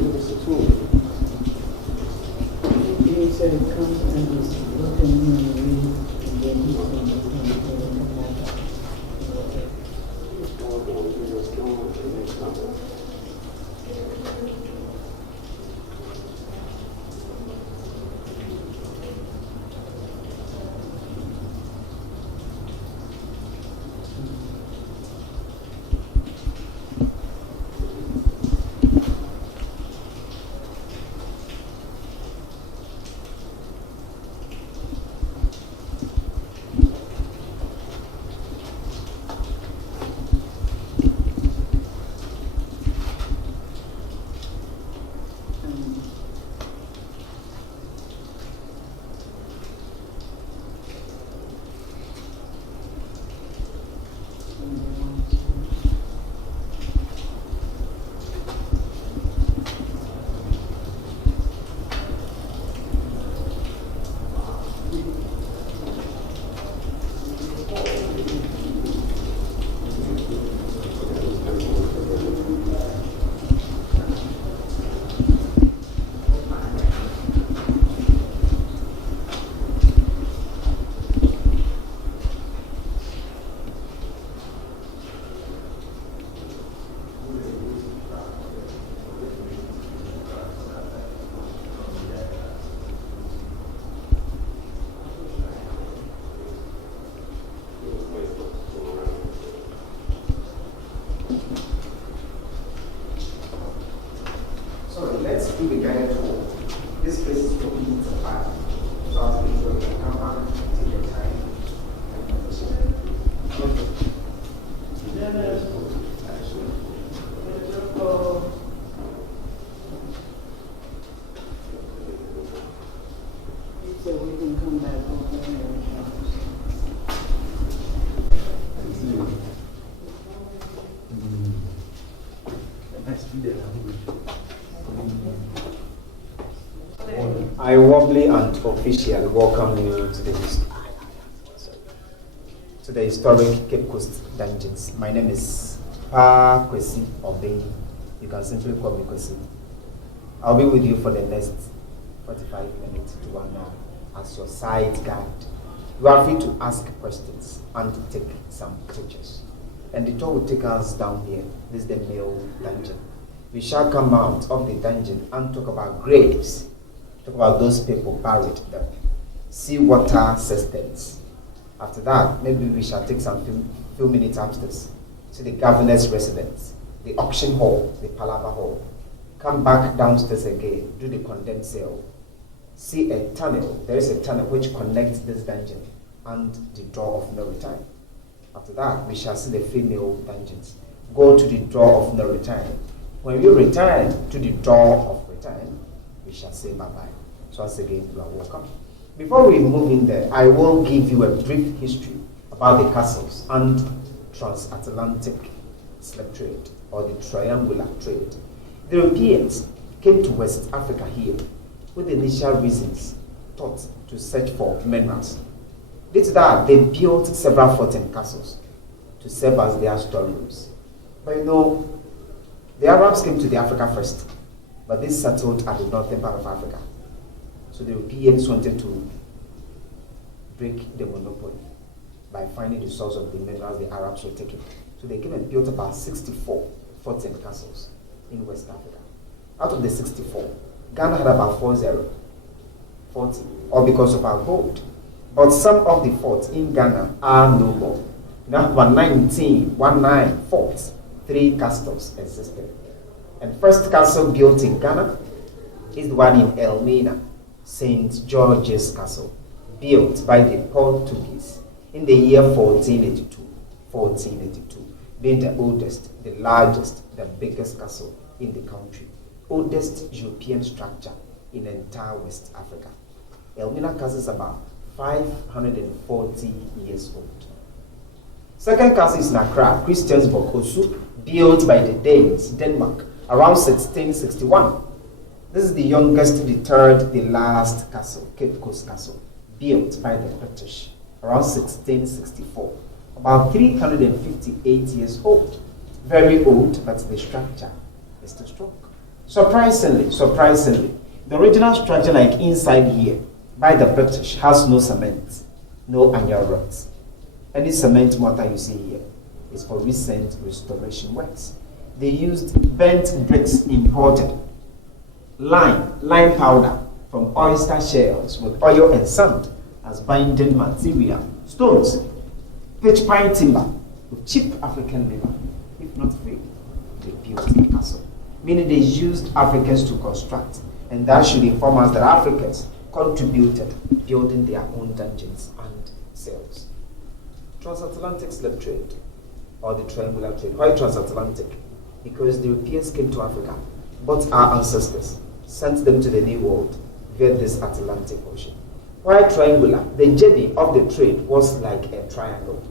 give us a tour. He said, come and just look and read, and then he's going to come back up. Let's do the Ghana tour. This place is for people to find. So after this, you can come back, take your time, and conversation. So we can come back over here. I warmly and officially welcome you to the historic Cape Coast Dungeons. My name is Kwesi Obey. You can simply call me Kwesi. I'll be with you for the next 45 minutes to 1 hour as your side guide. You are free to ask questions and take some pictures. And the tour will take us down here. This is the male dungeon. We shall come out of the dungeon and talk about graves. Talk about those people buried there. See water systems. After that, maybe we shall take some few minutes upstairs to the governor's residence, the auction hall, the palaver hall. Come back downstairs again, do the condemned cell. See a tunnel. There is a tunnel which connects this dungeon and the door of no return. After that, we shall see the female dungeons. Go to the door of no return. When you return to the door of return, we shall say bye-bye. So once again, you are welcome. Before we move in there, I will give you a brief history about the castles and transatlantic slave trade, or the triangular trade. The Europeans came to West Africa here with initial reasons thought to search for minerals. Due to that, they built several forts and castles to serve as their storerooms. But you know, the Arabs came to the Africa first, but they settled at the northern part of Africa. So the Europeans wanted to break the monopoly by finding the source of the minerals the Arabs were taking. So they came and built about 64 forts and castles in West Africa. Out of the 64, Ghana had about 40, all because of our gold. But some of the forts in Ghana are no more. Now, about 19 forts, 3 castles existed. And first castle built in Ghana is the one in Elmina, St. George's Castle, built by the Portuguese in the year 1482, being the oldest, the largest, the biggest castle in the country, oldest European structure in entire West Africa. Elmina Castle is about 540 years old. Second castle is in Accra, Christiansborg, Osu, built by the Danes, Denmark, around 1661. This is the youngest, the third, the last castle, Cape Coast Castle, built by the British, around 1664. About 358 years old. Very old, but the structure is still strong. Surprisingly, the original structure, like inside here, by the British, has no cement, no annual rods. Any cement mortar you see here is for recent restoration works. They used burnt bricks imported, lime powder from oyster shells with oil and sand as binding material, stones, pitch pine timber with cheap African labor, if not free. They built a castle, meaning they used Africans to construct, and that should inform us that Africans contributed building their own dungeons and cells. Transatlantic slave trade, or the triangular trade. Why transatlantic? Because the Europeans came to Africa, bought our ancestors, sent them to the New World via this Atlantic Ocean. Why triangular? The journey of the trade was like a triangle.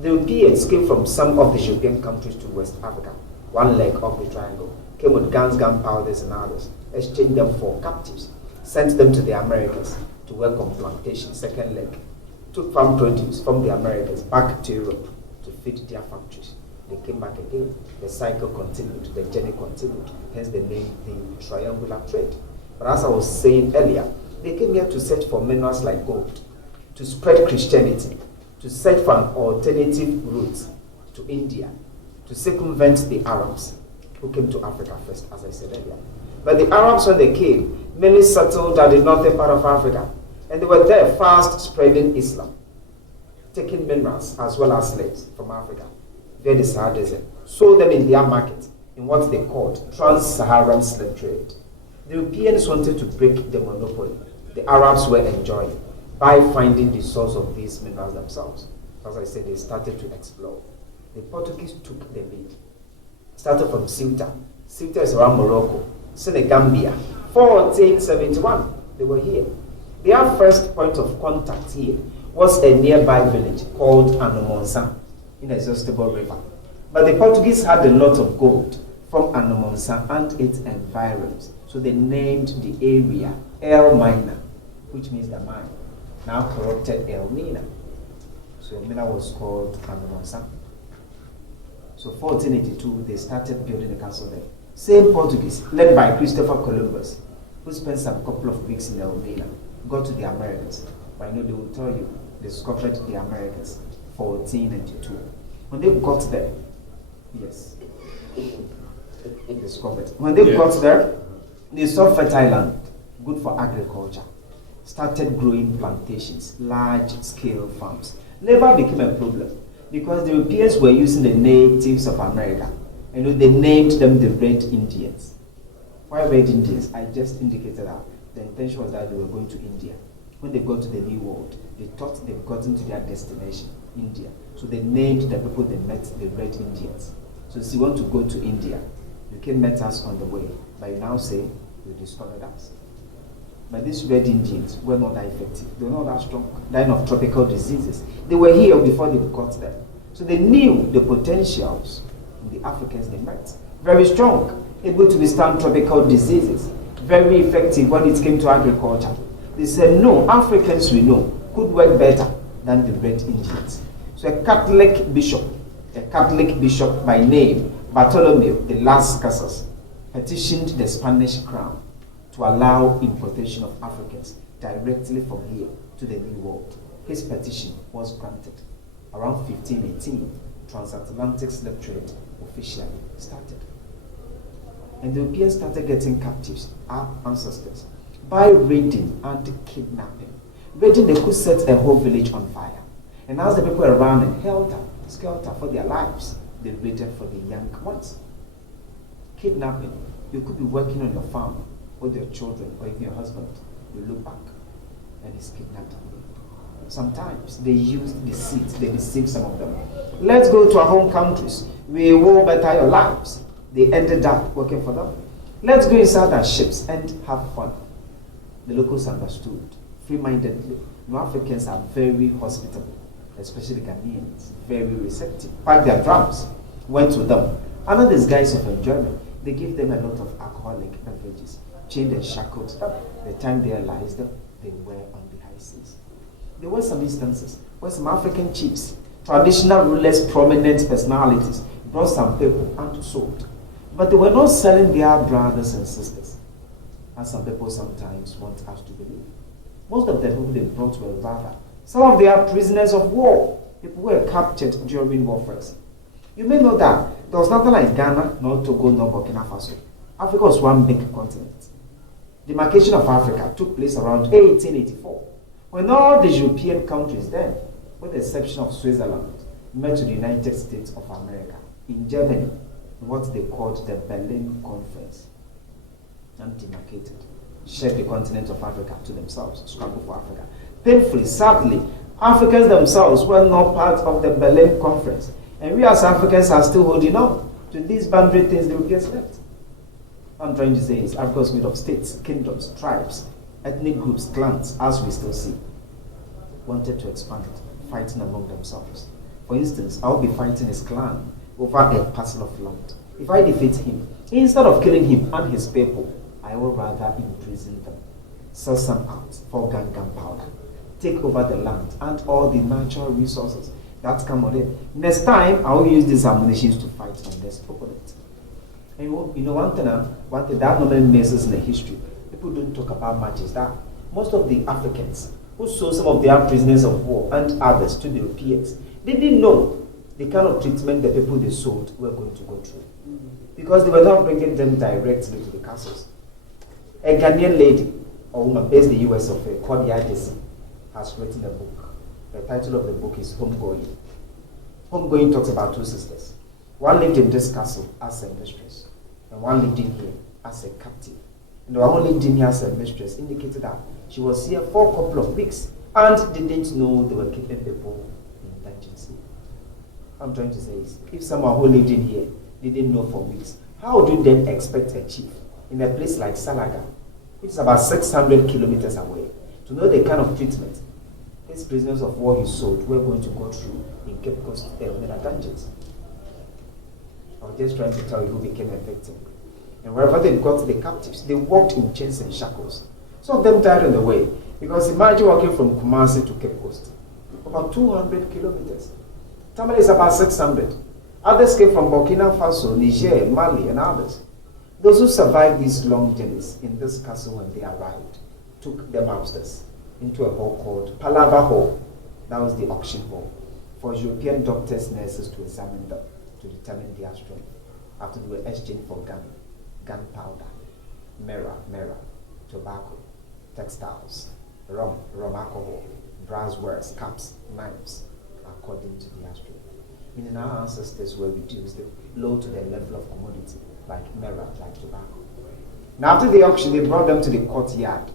The Europeans came from some of the European countries to West Africa. One leg of the triangle came with guns, gunpowders, and others, exchanged them for captives, sent them to the Americas to work on plantations. Second leg took farm produce from the Americas back to Europe to feed their factories. They came back again. The cycle continued, the journey continued, hence the name, the triangular trade. But as I was saying earlier, they came here to search for minerals like gold, to spread Christianity, to search for an alternative route to India, to circumvent the Arabs who came to Africa first, as I said earlier. But the Arabs, when they came, mainly settled at the northern part of Africa, and they were there fast spreading Islam, taking minerals as well as slaves from Africa via the Sahara Desert, sold them in their market in what they called trans-Saharan slave trade. The Europeans wanted to break the monopoly the Arabs were enjoying by finding the source of these minerals themselves. As I said, they started to explore. The Portuguese took the lead. Started from Ceuta. Ceuta is around Morocco. Senegambia. 1471, they were here. Their first point of contact here was a nearby village called Anomonsan, inexhaustible river. But the Portuguese had a lot of gold from Anomonsan and its environs. So they named the area El Mina, which means the mine. Now corrupted El Mina. So El Mina was called Anomonsan. So 1482, they started building a castle there. Same Portuguese, led by Christopher Columbus, who spent some couple of weeks in El Mina, got to the Americas. But I know they will tell you, they discovered the Americas, 1492. When they got there, yes, discovered. When they got there, they saw fertile land, good for agriculture. Started growing plantations, large-scale farms. Labor became a problem because the Europeans were using the natives of America. You know, they named them the Red Indians. Why Red Indians? I just indicated that the intention was that they were going to India. When they got to the New World, they thought they'd gotten to their destination, India. So they named the people they met the Red Indians. So if you want to go to India, you can meet us on the way. But you now say, you discovered us. But these Red Indians were not that effective. They were not that strong, dying of tropical diseases. They were here before they got there. So they knew the potentials in the Africans they met. Very strong, able to withstand tropical diseases. Very effective when it came to agriculture. They said, no, Africans we know could work better than the Red Indians. So a Catholic bishop by name, Bartholomew de las Casas, petitioned the Spanish crown to allow importation of Africans directly from here to the New World. His petition was granted. Around 1518, transatlantic slave trade officially started. And the Europeans started getting captives, our ancestors, by raiding and kidnapping. Raiding, they could set a whole village on fire. And as the people around in helter-skelter for their lives, they waited for the young ones. Kidnapping, you could be working on your farm with your children or even your husband. You look back and it's kidnapped. Sometimes they use deceit, they deceive some of them. Let's go to our home countries. We will better your lives. They ended up working for them. Let's go inside our ships and have fun. The locals understood, free-mindedly. No, Africans are very hospitable, especially Ghanaians, very receptive. Packed their drums, went with them. Under this guise of enjoyment, they gave them a lot of alcoholic beverages, chained and shackled them. The time they realized them, they were on the high seas. There were some instances where some African chiefs, traditional rulers, prominent personalities, brought some people and sold. But they were not selling their brothers and sisters, as some people sometimes want us to believe. Most of the people they brought were rather some of their prisoners of war, people who were captured during warfare. You may know that there was nothing like Ghana, nor Togo, nor Burkina Faso. Africa was one big continent. The demarcation of Africa took place around 1884, when all the European countries then, with the exception of Switzerland, met to the United States of America in Germany, in what they called the Berlin Conference, and demarcated, shared the continent of Africa to themselves, struggled for Africa. Painfully, sadly, Africans themselves were not part of the Berlin Conference, and we as Africans are still holding on to these boundary things the Europeans left. What I'm trying to say is Africa was made of states, kingdoms, tribes, ethnic groups, clans, as we still see, wanted to expand, fighting among themselves. For instance, I'll be fighting his clan over a parcel of land. If I defeat him, instead of killing him and his people, I will rather imprison them, sell some out for gunpowder, take over the land and all the natural resources that come with it. Next time, I will use these ammunitions to fight my next opponent. And you know one thing that normally misses in the history, people don't talk about much is that most of the Africans who sold some of their prisoners of war and others to the Europeans, they didn't know the kind of treatment the people they sold were going to go through. Because they were not bringing them directly to the castles. A Ghanaian lady or woman based in the US of A called Yadesi has written a book. The title of the book is Homegoing. Homegoing talks about two sisters. One lived in this castle as a mistress, and one lived in here as a captive. And the one who lived in here as a mistress indicated that she was here for a couple of weeks and didn't know they were keeping people in dungeons. What I'm trying to say is, if someone who lived in here didn't know for weeks, how would you then expect a chief in a place like Salaga, which is about 600 kilometers away, to know the kind of treatment these prisoners of war he sold were going to go through in Cape Coast Elmina dungeons? I was just trying to tell you who became a victim. And wherever they got the captives, they walked in chains and shackles. Some of them died on the way, because imagine walking from Kumasi to Cape Coast, about 200 kilometers. Tamale is about 600. Others came from Burkina Faso, Niger, Mali, and others. Those who survived these long journeys in this castle when they arrived took them upstairs into a hall called Palava Hall. That was the auction hall for European doctors, nurses to examine them to determine their strength after they were exchanged for gunpowder, mirror, tobacco, textiles, rum alcohol, brasswares, cups, knives, according to their strength. Meaning our ancestors were reduced low to the level of commodity, like mirror, like tobacco. Now after the auction, they brought them to the courtyard,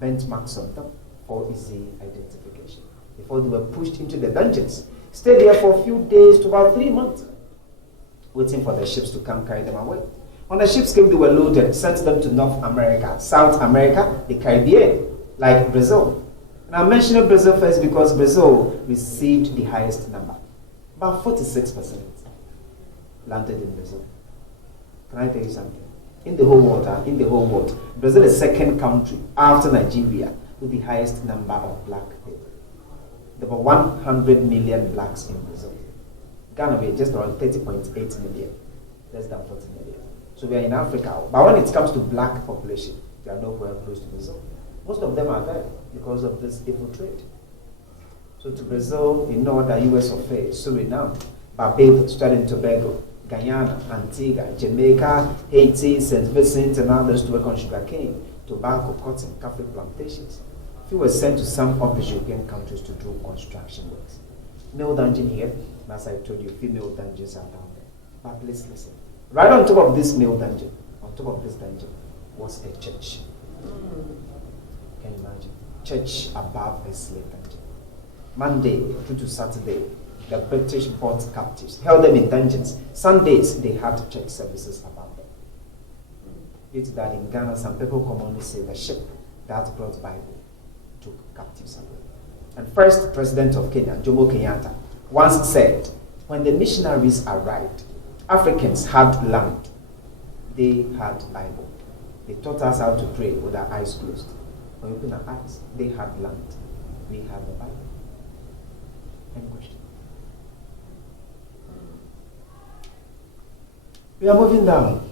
bent marks on them for easy identification, before they were pushed into the dungeons. Stayed there for a few days to about 3 months, waiting for the ships to come carry them away. When the ships came, they were loaded, sent them to North America, South America, the Caribbean, like Brazil. And I'm mentioning Brazil first because Brazil received the highest number. About 46% landed in Brazil. Can I tell you something? In the whole world, Brazil is the second country after Nigeria with the highest number of black people. There were 100 million blacks in Brazil. Ghana, we are just around 30.8 million, less than 40 million. So we are in Africa. But when it comes to black population, we are nowhere close to Brazil. Most of them are there because of this evil trade. So to Brazil, you know the US of A, Suriname, Barbados, Trinidad and Tobago, Guyana, Antigua, Jamaica, Haiti, St. Vincent, and others to work on sugarcane, tobacco, cotton, coffee plantations. Few were sent to some of the European countries to do construction works. Male dungeon here, and as I told you, female dungeons are down there. But please listen. Right on top of this male dungeon, on top of this dungeon, was a church. Can you imagine? Church above a slave dungeon. Monday through to Saturday, the British bought captives, held them in dungeons. Sundays, they had church services about them. Due to that, in Ghana, some people commonly say the ship that brought Bible took captives away. And first president of Kenya, Jomo Kenyatta, once said, when the missionaries arrived, Africans had land. They had Bible. They taught us how to pray with our eyes closed. When we open our eyes, they had land. We had the Bible. Any question? We are moving down.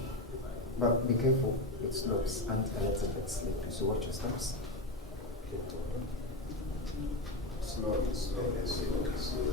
But be careful, it slopes and a little bit slippery, so watch your steps. Slowly, slowly, slowly, slowly.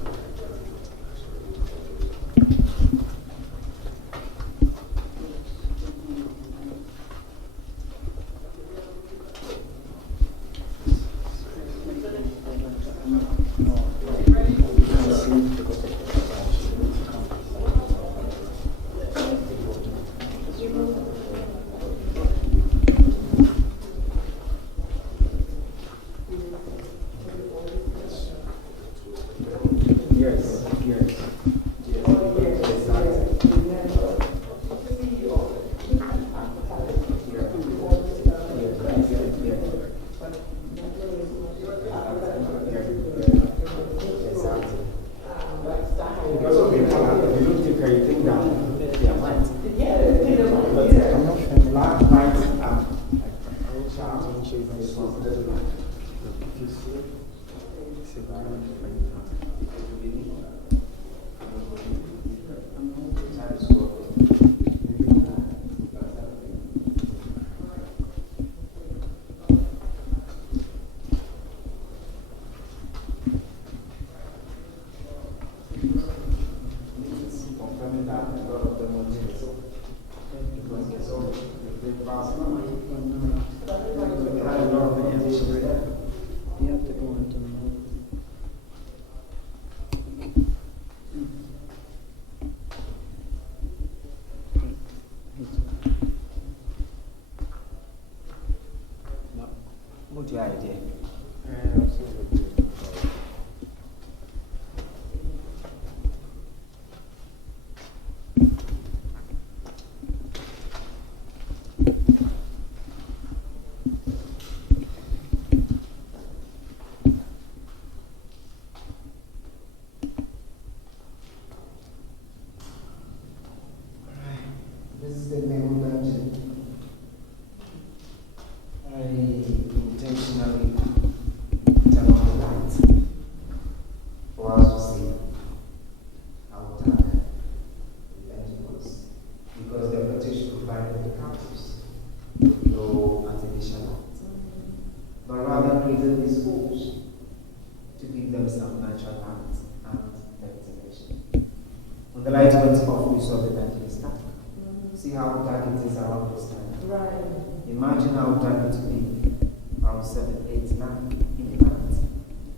What's your idea? This is the main dungeon. I intentionally turn on the light for us to see how dark the dungeon was. Because the British provided the captives with no artificial light, but rather created these holes to give them some natural light and ventilation. When the light went off, we saw the dungeon is dark. See how dark it is around this time. Right. Imagine how dark it would be around 7, 8, 9 in the night.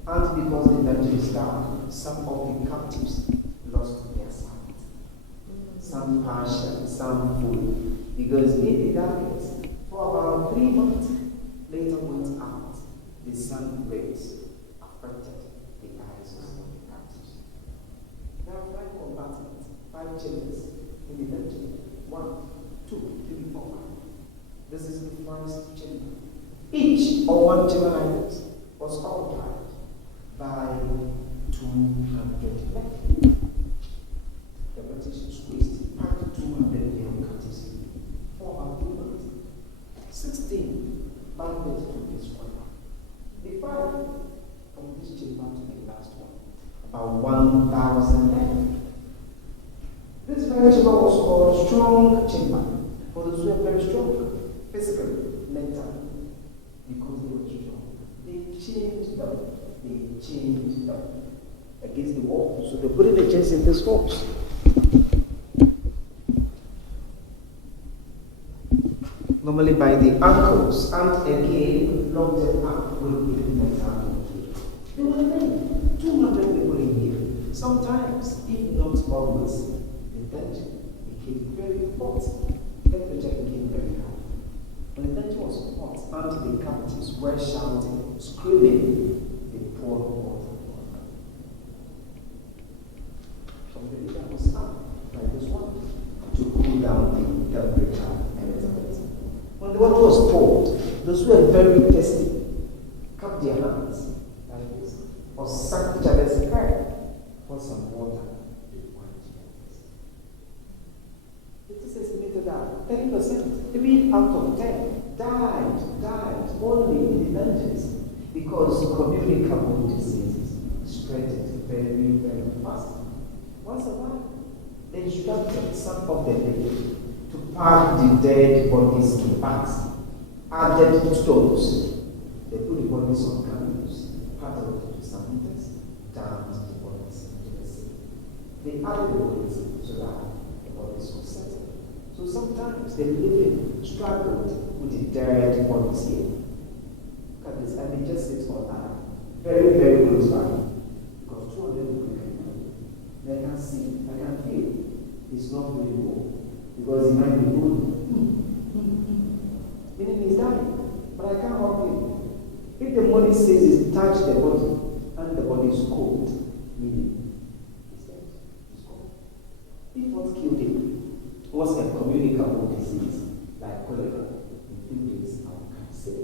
And because the dungeon is dark, some of the captives lost their sight. Some partial, some full. Because in the darkness, for about 3 months, later went out, the sun rays affected the eyes of the captives. There are 5 compartments, 5 chambers in the dungeon. 1, 2, 3, 4, 5. This is the first chamber. Each of 1 chamber items was occupied by 200 men. The British squeezed packed 200 young captives for about 2 months. 16 bandits to this one. The 5 from this chamber to the last one. About 1,000 men. This very chamber was called strong chamber, for those who were very strong, physically, mentally, because they were strong. They changed them against the wall. So they put in the chains in these holes. Normally by the ankles, and again locked them up with the mental. They were many, 200 people in here. Sometimes, if not always, the dungeon became very hot. Temperature became very high. When the dungeon was hot, and the captives were shouting, screaming, they poured water on them. From the leader was up, like this one, to cool down the temperature a little bit. When the water was poured, those who were very thirsty cupped their hands like this, or sank each other's head for some water. It is estimated that 10%, 3 out of 10, died only in the dungeons because communicable diseases spread very, very fast. Once a while, They instructed some of the living to pack the dead bodies in bags, added stones. They put the bodies on camels, paddled to some meters, down the bodies into the sea. They added the bodies so that the bodies would settle. So sometimes the living struggled with the dead bodies here. Look at this, and they just sit on that, very, very close by. Because 200 people they can see, I can feel it's not really warm. Because he might be moving. Meaning he's dying, but I can't help him. If the money says it's touched the body and the body is cold, meaning he's dead, he's cold. If what killed him was a communicable disease like cholera, in 2 days I can say,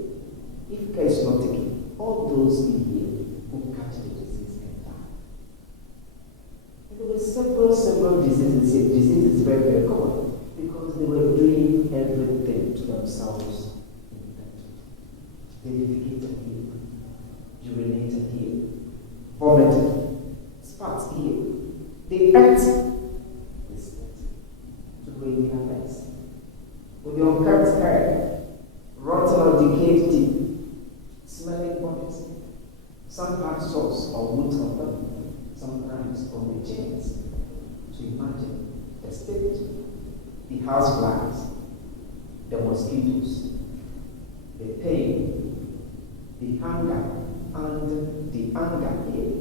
if care is not taken, all those in here who catch the disease and die. And there were several diseases here. Disease is very, very common because they were doing everything to themselves. They defecated here, urinated here, vomited, spat here. They ate, they spit to the way we have legs. With the unkept hair, rotten or decayed teeth, smelling bodies. Some had sores or wounds on them, sometimes from the chains. So imagine the state, the house flies, the mosquitoes, the pain, the hunger, and the anger here.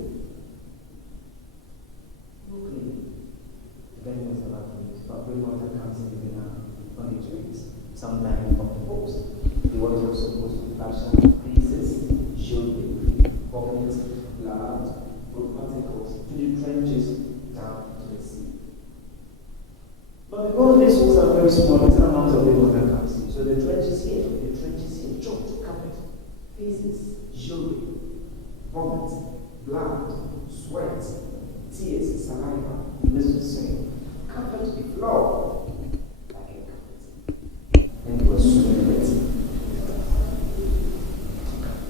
Locally, depending on the background, but rainwater comes in on the trees, sometimes on the poles. The water was supposed to flash out faces, shielding, buckets, blood, food particles to the trenches down to the sea. But because these holes are very small, little amount of rainwater comes in. So the trenches here, choked, carpet, faces, jewelry, vomit, blood, sweat, tears, saliva, listen saying, covered the floor like a carpet. And it was swimming wet.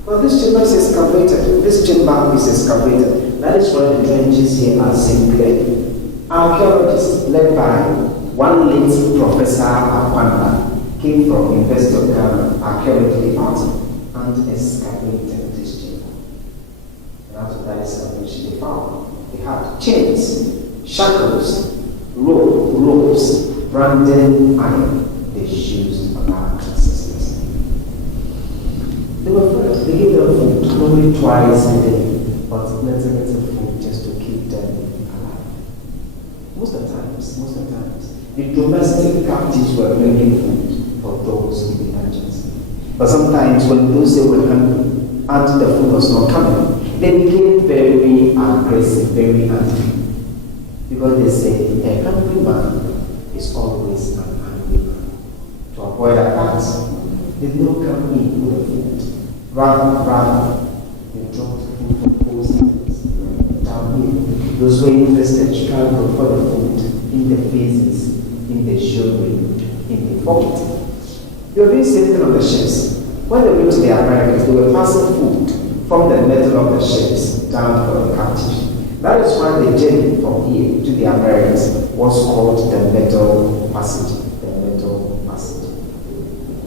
But this chamber is excavated. This chamber is excavated. That is why the trenches here are seen clearly. Archaeologists led by one late Professor Akwanda came from University of Ghana Archaeology Department and excavated this chamber. And after that excavation, they found they had chains, shackles, ropes, branded iron they used on our ancestors. They were first, they gave them food only twice a day, but little food just to keep them alive. Most of the times, the domestic captives were bringing food for those in the dungeons. But sometimes when those they were hungry and the food was not coming, they became very aggressive, very angry. Because they say a hungry man is always an angry man. To avoid attacks, they don't come in with the food. Rather, they dropped food from posters down here. Those who were interested struggled for the food in the faces, in the jewelry, in the pocket. They were doing the same thing on the ships. When they went to the Americans, they were passing food from the middle of the ships down for the captives. That is why the journey from here to the Americas was called the Middle Passage. The Middle Passage.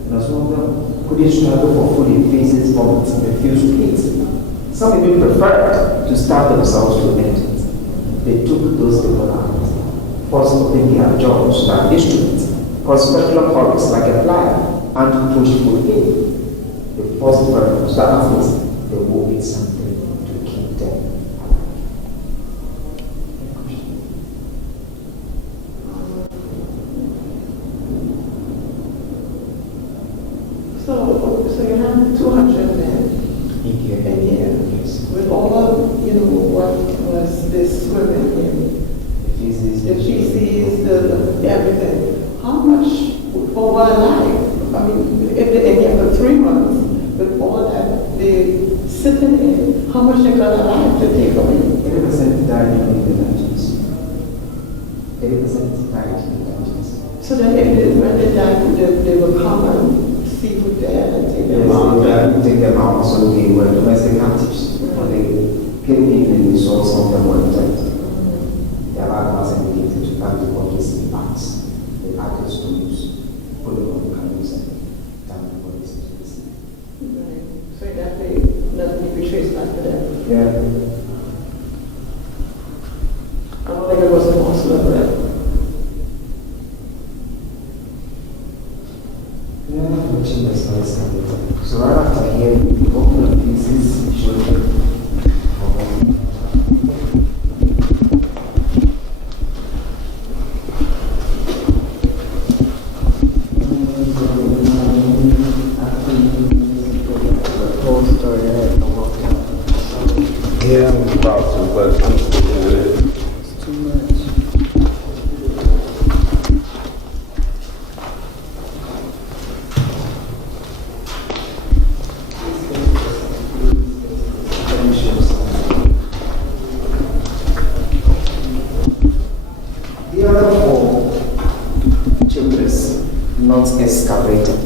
And as one of them couldn't struggle for food in faces, vomit, refused to eat. Some even preferred to starve themselves to end it. They took those people out, forced open their jaws by instruments, called specular porous like a plier, and pushed food in. They forced them to start at least they will eat something to keep them alive. So you have 200 men In here, yes. with all of, what was this swimming in? The feces, the everything. How much over a life? I mean, if they in here for 3 months, with all that they sitting in, how much they got alive to take away? 80% died in the dungeons. 80% died in the dungeons. So then when they died, they will come and see who there and take them out. Yes, they take them out, so they were domestic captives. When they came in and we saw some of them were dead. They allowed us and to come to Yeah. I don't think it was a monster of that. Yeah, which is very simple. So right after here, we open up pieces, show you. Yeah, I'm about to, but I'm still doing it. It's too much. The other four chambers not excavated.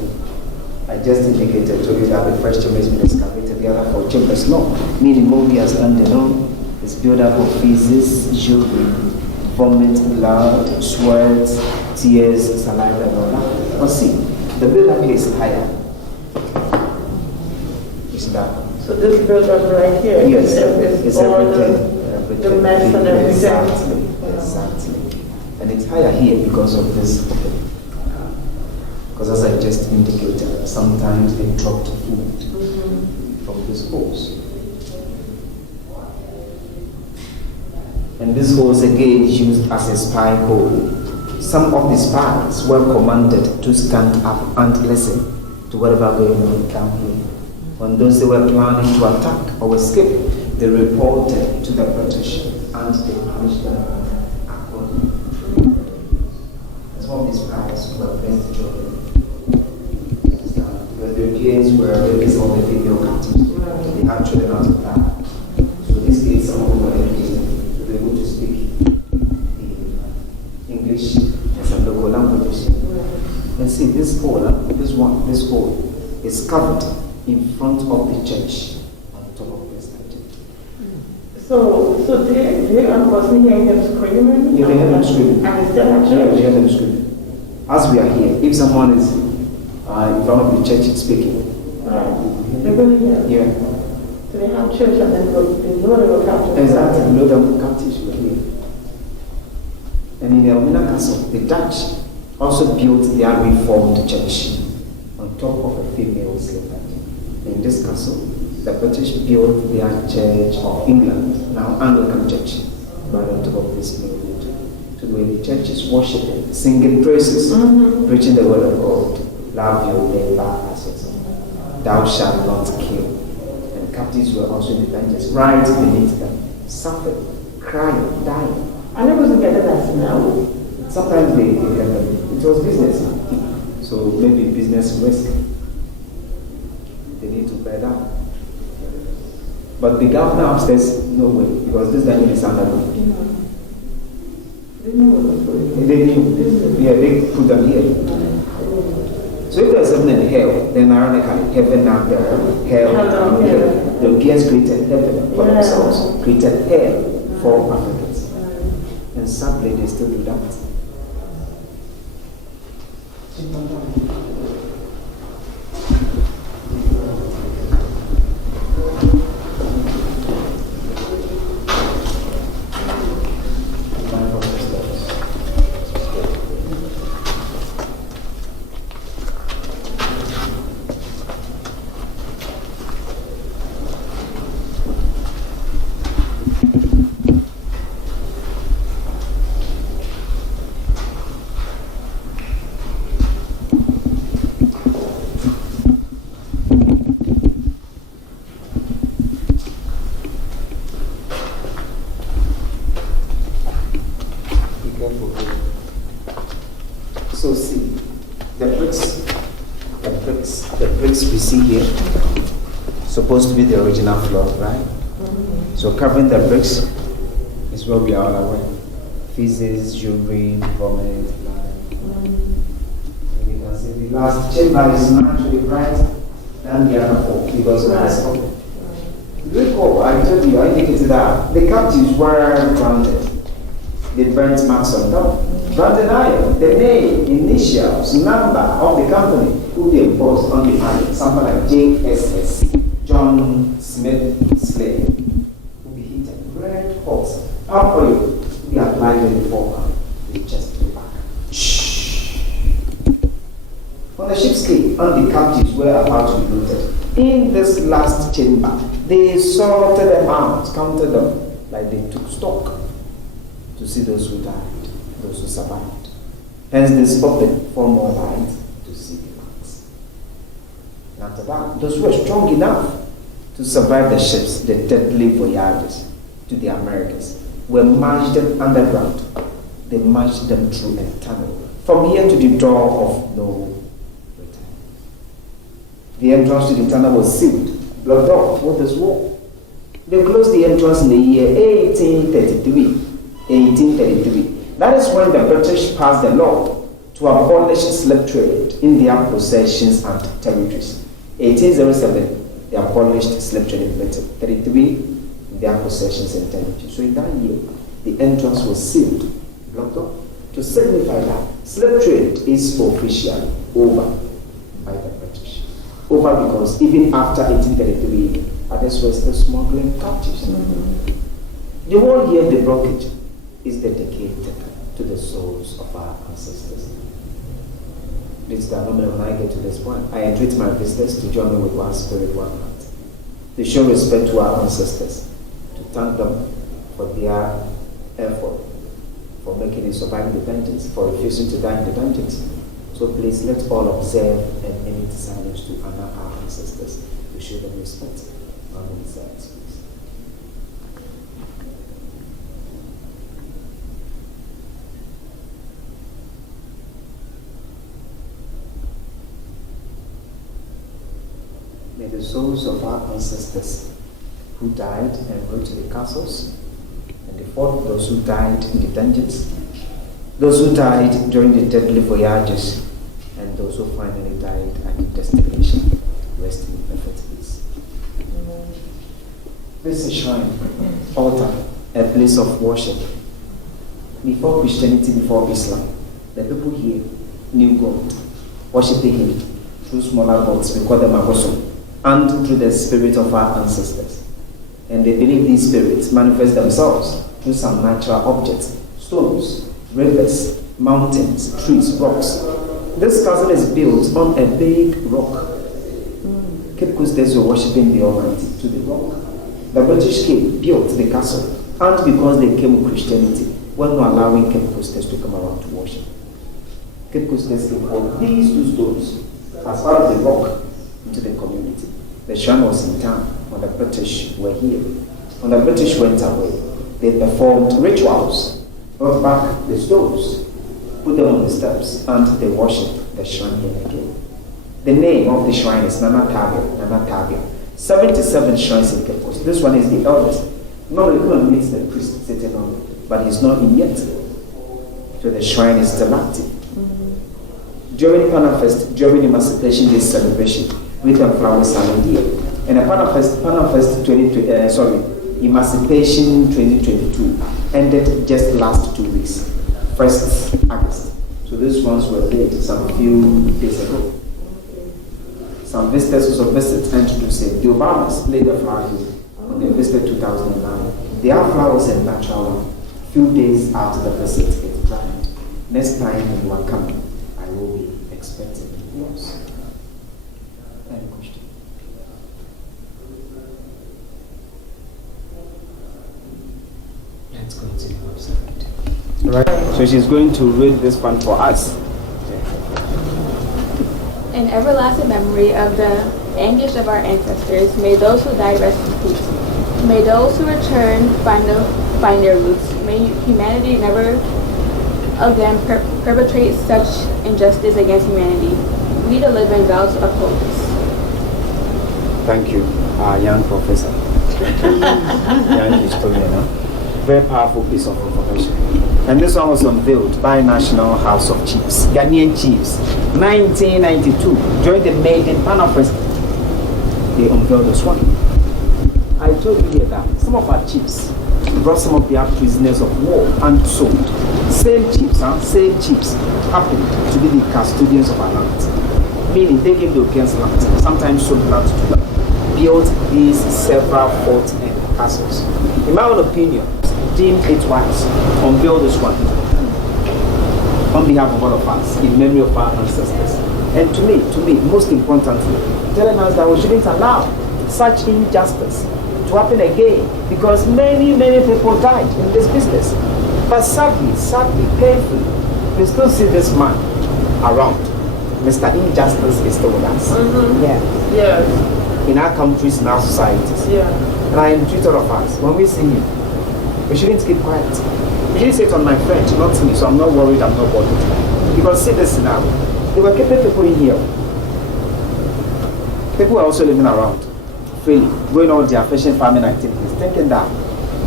I just indicated to you that the first chamber has been excavated, the other four chambers no. Meaning Moby has done the no. It's built up of feces, urine, vomit, blood, sweat, tears, saliva, and all that. But see, the build-up here is higher. It's that. So this build-up right here Yes, is it's all everything. the mess and everything. Exactly. And it's higher here because of this. Because as I just indicated, sometimes they dropped food from these holes. And this hole again is used as a spy hole. Some of the spies were commanded to stand up and listen to whatever going on down here. When those they were planning to attack or escape, they reported to the British and they punished them accordingly. Some of the spies were best children. Because the Europeans were rapists of the female captives. They had children out of that. So this case, some of them were educated. So they were able to speak the English and some local languages. And see, this hole, this hole is covered in front of the church on top of this statue. So they are personally hearing them screaming? You hear them screaming. And it's still at Yeah, you church? hear them screaming. As we are here, if someone is in front of the church speaking, Right. They're going to hear. yeah, So they have church and then they know they were captured. exactly, know them captives were here. And in Elmina Castle, the Dutch also built their reformed church on top of a female slave. In this castle, the British built their Church of England, now Anglican Church, right on top of this building, to where the church is worshipping, singing praises, preaching the word of God. Love your neighbor as yourself. Thou shalt not kill. And captives were also in the dungeons, right beneath them, suffering, crying, dying. I never wasn't getting that smell. Sometimes they it was business. So maybe business risk. They need to bear down. But the governor upstairs, no way, because this dungeon is underground. They knew what was going on. They knew. Yeah, they put them here. So if there's something in hell, then ironically, heaven out there, hell down here. The Europeans created heaven for themselves, created hell for Africans. And sadly, they still do that. So see, the bricks we see here, supposed to be the original floor, right? So covering the bricks is what we are all aware. Feces, urine, vomit, blood. And you can see the last chamber is naturally right than the other four because of this problem. Recall, I told you, I indicated that the captives were grounded. The burnt marks on top. Branded iron, the name, initials, number of the company who they imposed on the iron. Something like JSS, John Smith Slade. to be looted. In this last chamber, they sorted them out, counted them, like they took stock to see those who died, those who survived. Hence this opened for more light to see the marks. And after that, those who were strong enough to survive the ships, the deadly voyages to the Americas, were marched underground. They marched them through a tunnel, from here to the door of no return. The entrance to the tunnel was sealed, blocked off with this wall. They closed the entrance in the year 1833. 1833. That is when the British passed the law to abolish slave trade in their possessions and territories. 1807, they abolished slave trade in Britain. 33, their possessions and territories. So in that year, the entrance was sealed, blocked off, to signify that slave trade is officially over by the British. Over because even after 1833, others were still smuggling captives. The whole year, the blockage is dedicated to the souls of our ancestors. It's the moment when I get to this point, I entreat my visitors to join me with one spirit, one heart, to show respect to our ancestors, to thank them for their effort, for making it survive the dungeons, for refusing to die in the dungeons. So please let all observe and emit silence to honor our ancestors, to show them respect. Amen. Silence, please. May the souls of our ancestors who died and went to the castles, and they fought those who died in the dungeons, those who died during the deadly voyages, and those who finally died at the destination, rest in perfect peace. This is a shrine, altar, a place of worship. Before Christianity, before Islam, the people here knew God, worshipping Him through smaller gods, we call them Agoso, and through the spirit of our ancestors. And they believe these spirits manifest themselves through some natural objects, stones, rivers, mountains, trees, rocks. This castle is built on a big rock. Cape Coasters were worshipping the Almighty to the rock. The British king built the castle, and because they came with Christianity, were not allowing Cape Coasters to come around to worship. Cape Coasters came hold these two stones as part of the rock into the community. The shrine was in town when the British were here. When the British went away, they performed rituals, brought back the stones, put them on the steps, and they worshipped the shrine here again. The name of the shrine is Ghanatourism. 77 shrines in Cape Coast. This one is the eldest. Normally, you can meet the priest sitting on it, but he's not in yet. So the shrine is still active. During Panafest, during Emancipation Day celebration, with the flowers salon here. And the Panafest Emancipation 2022 ended just last 2 weeks, 1st August. So these ones were laid some few days ago. Some visitors also visit and to say the Obamas laid the flowers when they visited 2009. Their flowers are natural. Few days after the visit, it dried. Next time when you are coming, I will be expecting yours. Any question? Let's go to the website. Right. So she's going to read this one for us. In everlasting memory of the anguish of our ancestors, may those who died rest in peace. May those who return find their roots. May humanity never again perpetrate such injustice against humanity. We the living vow to uphold this. Thank you, young professor. Young historian. Very powerful piece of information. And this one was unveiled by National House of Chiefs, Ghanaian Chiefs, 1992, during the Maiden Panafest. They unveiled this one. I told you here that some of our chiefs brought some of their prisoners of war and sold. Same chiefs happened to be the custodians of our land. Meaning they gave the Okians land, sometimes sold land to them, built these several forts and castles. In my own opinion, deemed it wise to unveil this one on behalf of all of us, in memory of our ancestors. And to me, most importantly, telling us that we shouldn't allow such injustice to happen again because many people died in this business. But sadly, painfully, we still see this man around. Mr. Injustice is still with us. Yeah. Yes. In our countries, in our societies. Yeah. And I entreat all of us, when we see him, we shouldn't keep quiet. We shouldn't say it on my friend, not me, so I'm not worried, I'm not bothered. Because see this scenario. They were keeping people in here. People were also living around, freely, going on their fishing, farming activities, thinking that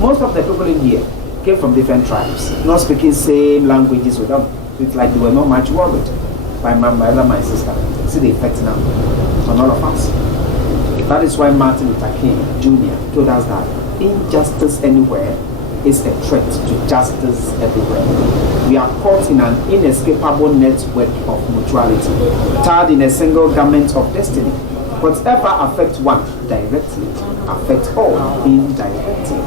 most of the people in here came from different tribes, not speaking same languages with them. It's like they were not much worried. My mother, my sister. See the effect now on all of us. That is why Martin Luther King Jr. told us that injustice anywhere is a threat to justice everywhere. We are caught in an inescapable network of mutuality, tied in a single garment of destiny. Whatever affects one directly affects all indirectly.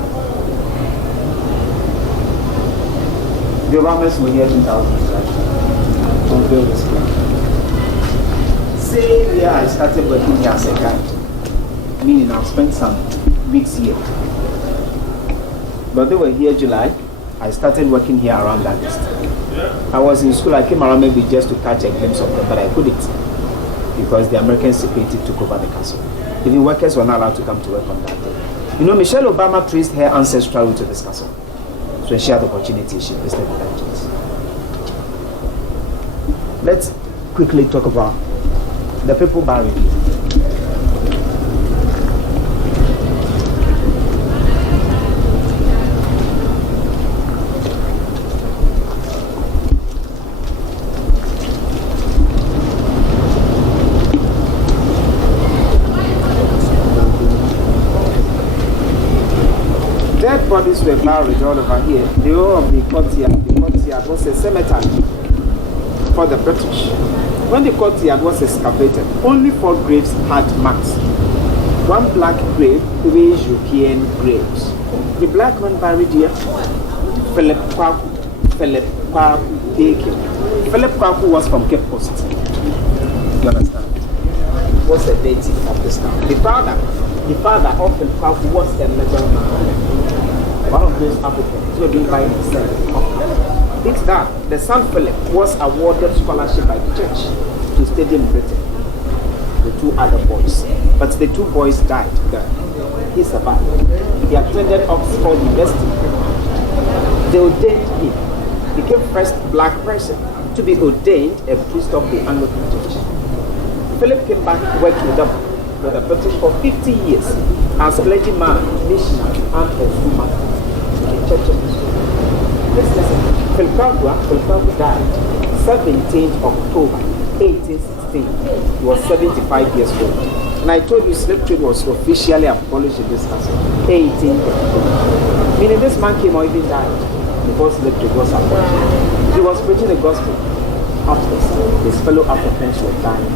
The Romans were here 2,000 years ago. Build this plan. Same year I started working here as a guide, meaning I've spent some weeks here. But they were here July. I started working here around August. I was in school. I came around maybe just to catch a glimpse of them, but I couldn't because the American security took over the castle. Even workers were not allowed to come to work on that day. You know, Michelle Obama traced her ancestral route to this castle. So when she had the opportunity, she visited the dungeons. Let's quickly talk about the people buried. Dead bodies were buried all over here. The whole of the courtyard was a cemetery for the British. When the courtyard was excavated, only 4 graves had marks. 1 black grave, 3 European graves. The black man buried here, Philip Kwaku Deke. Philip Kwaku was from Cape Coast. You understand? Was the deity of this town. The father of Philip Kwaku was a legal man. One of those Africans who had been by himself. It's that the son Philip was awarded scholarship by the church to study in Britain. The 2 other boys. But the 2 boys died there. He survived. He attended Oxford University. They ordained him. He became first black person to be ordained a priest of the Anglican Church. Philip came back to work with the British for 50 years as clergyman, missionary, and a woman in the Church of Israel. Listen. Philip Kwaku died 17th October 1816. He was 75 years old. And I told you slave trade was officially abolished in this castle 18th October. Meaning this man came or even died before slave trade was abolished. He was preaching the gospel. After his fellow Africans were dying.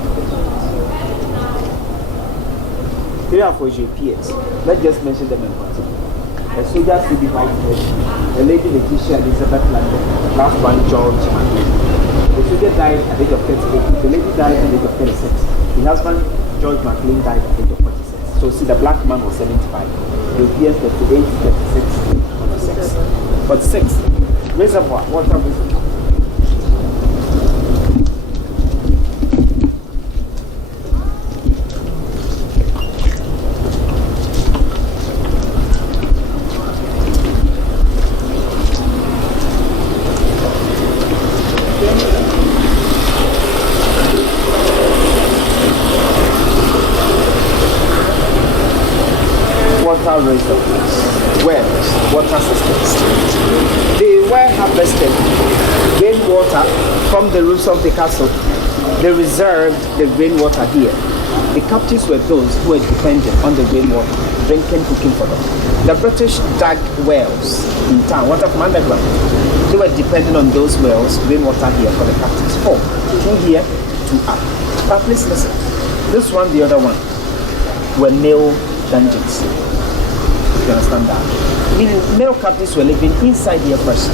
Here are for Europeans. Let's just mention them in particular. A soldier C.B. Whitehead, a lady Letitia Elizabeth London, last one George McLean. The soldier died at the age of 38, the lady died at the age of 36. The husband, George McLean, died at the age of 46. So see, the black man was 75. Europeans 38, 36, 46. 46. Reservoir, water reservoir. Reservoirs, wells, water systems. They were harvested rainwater from the roofs of the castle. They reserved the rainwater here. The captives were those who were dependent on the rainwater, drinking, cooking for them. The British dug wells in town, water from underground. They were dependent on those wells, rainwater here for the captives. 4, 2 here, 2 up. But please listen, this one, the other one, were male dungeons. You understand that? Meaning male captives were living inside here first.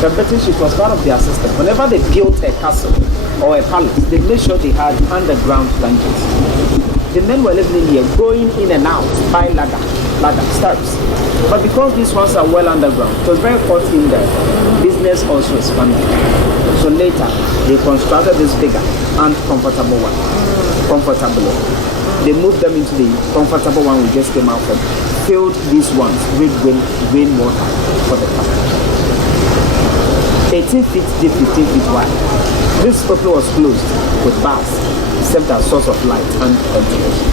The British, it was part of their system. Whenever they built a castle or a palace, they made sure they had underground dungeons. The men were living in here, going in and out by ladder steps. But because these ones are well underground, it was very hot in there. Business also expanded. So later, they constructed this bigger and comfortable one. Comfortable. They moved them into the comfortable one we just came out from. Filled these ones with rainwater for the camp. 18 feet deep, 15 feet wide. This property was closed with bars, served as source of light and ventilation.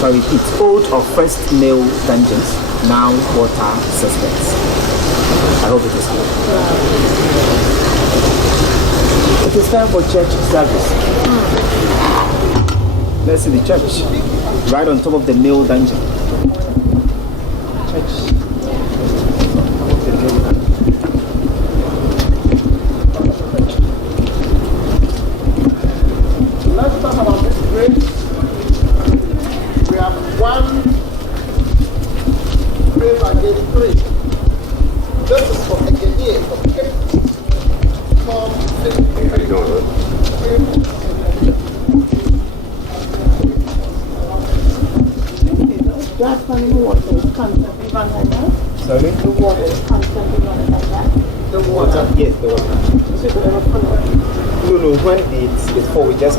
So I repeat, old or first male dungeons, now water systems. I hope it is clear. It is time for church service. Let's see the church, right on top of the male dungeon. Church. Let's talk about this grave. We have one grave against three. This is for engineers of Cape. How you doing, That's when the water is constantly running like that. Sorry? The water is constantly running like that. The water? Yes, the water. So you could have a funnel. No, when it's full, we just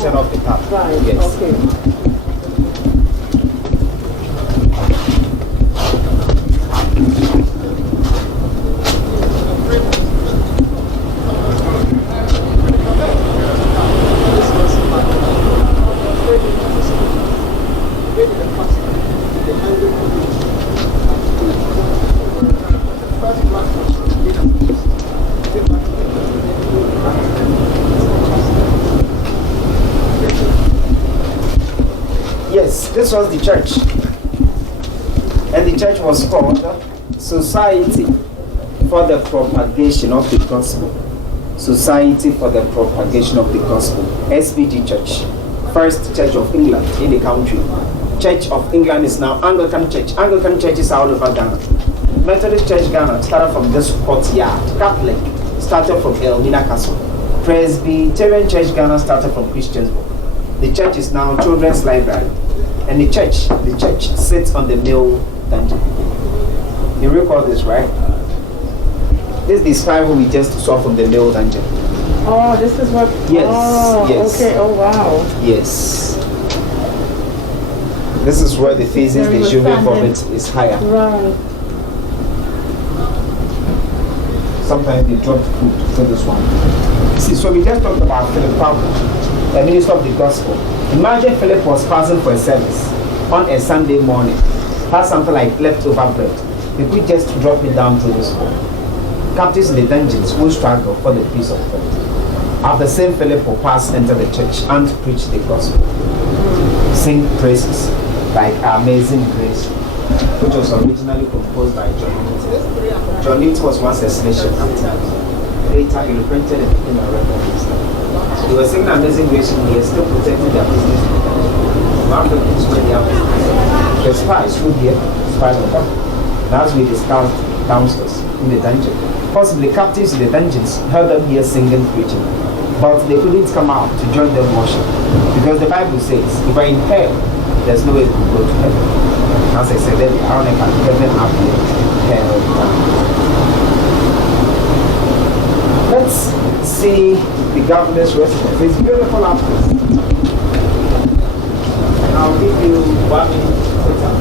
turn off the tap. Right, Yes. okay. Yes, this was the church. And the church was called Society for the Propagation of the Gospel. Society for the Propagation of the Gospel. SPG Church. First Church of England in the country. Church of England is now Anglican Church. Anglican churches are all over Ghana. Methodist Church Ghana started from this courtyard. Catholic started from Elmina Castle. Presbyterian Church Ghana started from Christiansburg. The church is now Children's Library. And the church sits on the male dungeon. You recall this, right? This is the what we just saw from the male dungeon. Oh, this is what... Yes, oh, yes. Okay, oh wow. Yes. This is where the feces, the urine vomit is higher. Right. Sometimes they drop food to this one. See, so we just talked about Philip Paulo, the minister of the gospel. Imagine Philip was passing for a service on a Sunday morning, had something like leftover bread. He could just drop it down through this hole. Captives in the dungeons will struggle for the piece of bread. After Saint Philip will pass into the church and preach the gospel. Sing praises like Amazing Grace, which was originally composed by John Newton. John Newton was once a slave captain. Later he reprinted it in a record. They were singing Amazing Grace and he is still protecting their business. One of the things where they have the spies who here, spies on top. And as we discussed downstairs in the dungeon, possibly captives in the dungeons heard them here singing, preaching, but they couldn't come out to join them worship because the Bible says if we're in hell, there's no way we could go to heaven. As I said, then I don't know if heaven up here, hell down. Let's see the governor's residence. It's beautiful up there. And I'll give you 1 minute to sit up.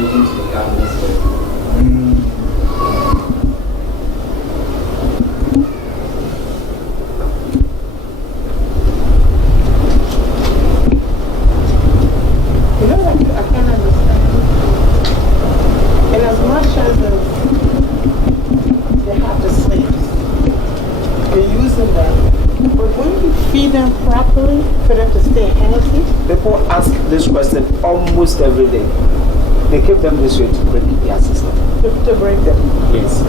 moving to the Ghanaian state. You know, like, I can't understand. And as much as they have the slaves, they're using them. But when you feed them properly for them to stay healthy, People ask this question almost every day. They keep them this way to break their system. to break them, Yes.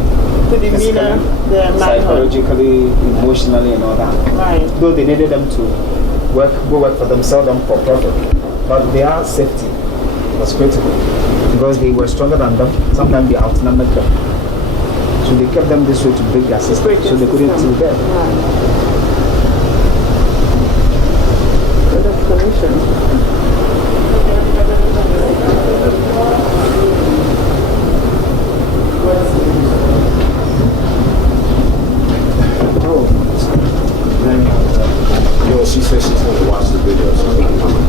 to demeanor their manhood. Psychologically, emotionally, and all that. Right. Though they needed them to go work for them, sell them for profit. But their safety was critical because they were stronger than them. Sometimes they outnumbered them. So they kept them this way to break their system. So they couldn't do that. Right. Good explanation. Yo, she said she's going to watch the video. She's not coming.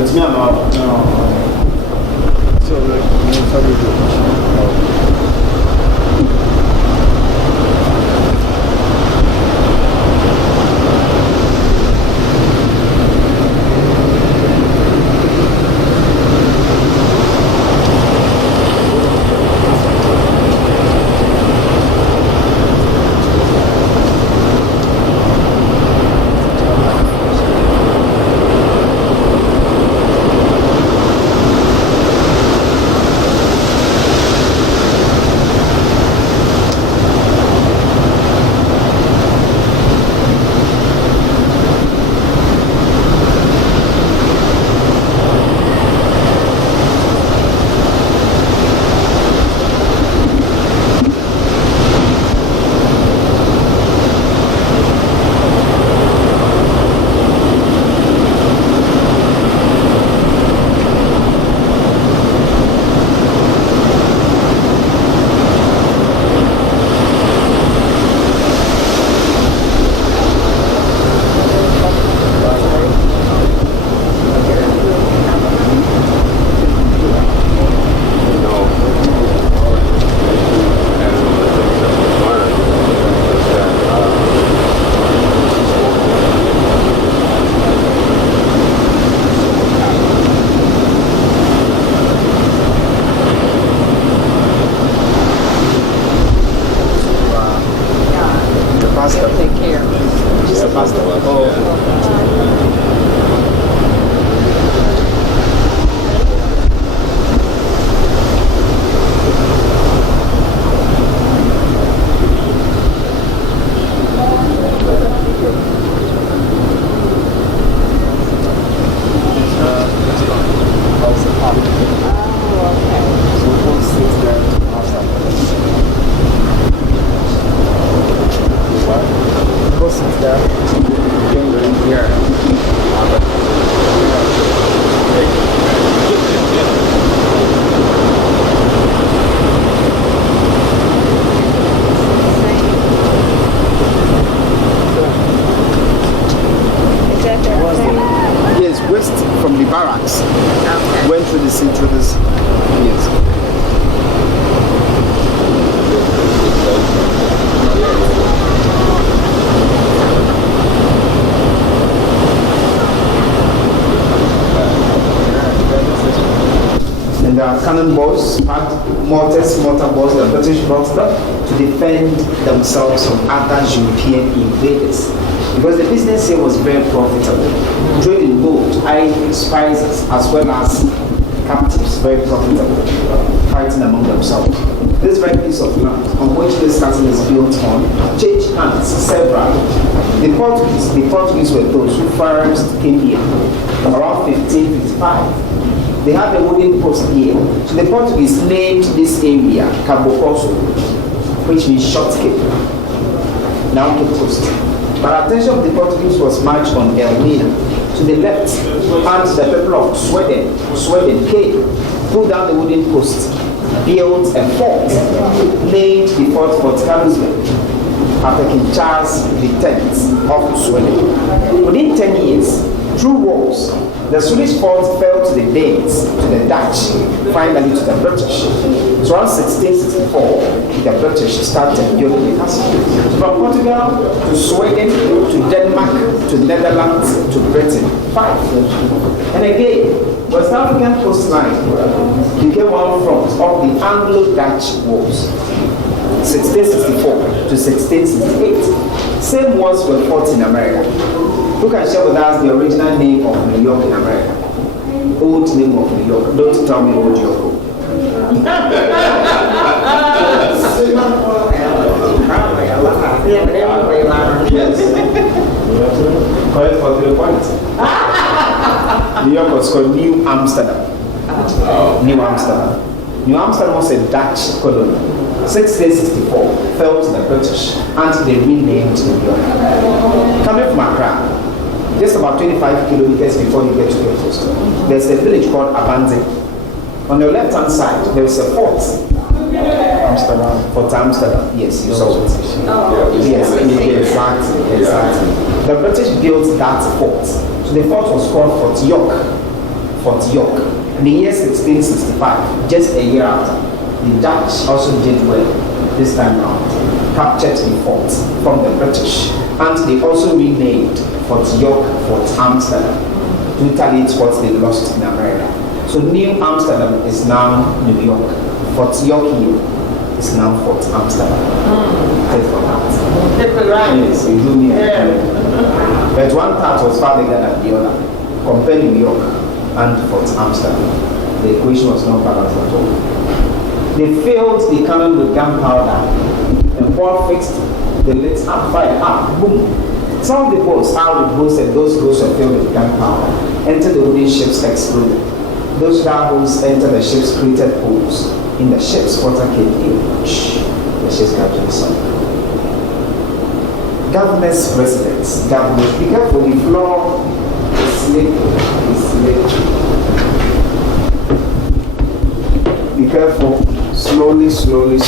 It's me, no. So, like, how do you do barracks. Okay. Went through the sea through this. Yes. And the cannonballs had mortar balls. The British brought them to defend themselves from other European invaders. Because the business here was very profitable. Trade in gold, iron, spices, as well as captives, very profitable, fighting among themselves. This very piece of land on which this castle is built on changed hands several. The Portuguese were those who first came here around 1555. They had a wooden post here. So the Portuguese named this area Cabo Corso, which means short cape. Now Cape Coast. But attention of the Portuguese was much on El Nina. To the left, and the people of Sweden came, pulled down the wooden post, built a fort, named the Fort Carlsberg, after King Charles X of Sweden. Within 10 years, through wars, the Swedish fort fell to the Danes, to the Dutch, finally to the British. So around 1664, the British started building the castle. So from Portugal to Sweden to Denmark to Netherlands to Britain, 5. And again, West African coastline became one front of the Anglo-Dutch wars. 1664 to 1668. Same wars were fought in America. Who can share with us the original name of New York in America? Old name of New York. Don't tell me old York. Yes. Correct for 3 points. New York was called New Amsterdam. New Amsterdam. New Amsterdam was a Dutch colony. 1664 fell to the British and they renamed New York. Coming from Accra, just about 25 kilometers before you get to the coast, there's a village called Abandon. On your left hand side, there's a fort. Amsterdam. Fort Amsterdam. Yes, you saw it. Yes, exactly. The British built that fort. So the fort was called Fort York. Fort York. In the year 1665, just a year after, the Dutch also did well this time around, captured the fort from the British, and they also renamed Fort York Fort Amsterdam to retaliate what they lost in America. So New Amsterdam is now New York. Fort York here is now Fort Amsterdam. Take for that. Yes, you do me. But one part was far bigger than the other. Compare New York and Fort Amsterdam. The equation was not balanced at all. They filled the cannon with gunpowder and Paul fixed the lids up, fire up, boom. Some of the boats, how the boats and those boats were filled with gunpowder, entered the wooden ships exploded. Those holes entered the ships, created holes in the ships. Water came in. The ships gradually sunk. Governors, presidents, governors, be careful, the floor is slippery. Be careful. Slowly. Slowly.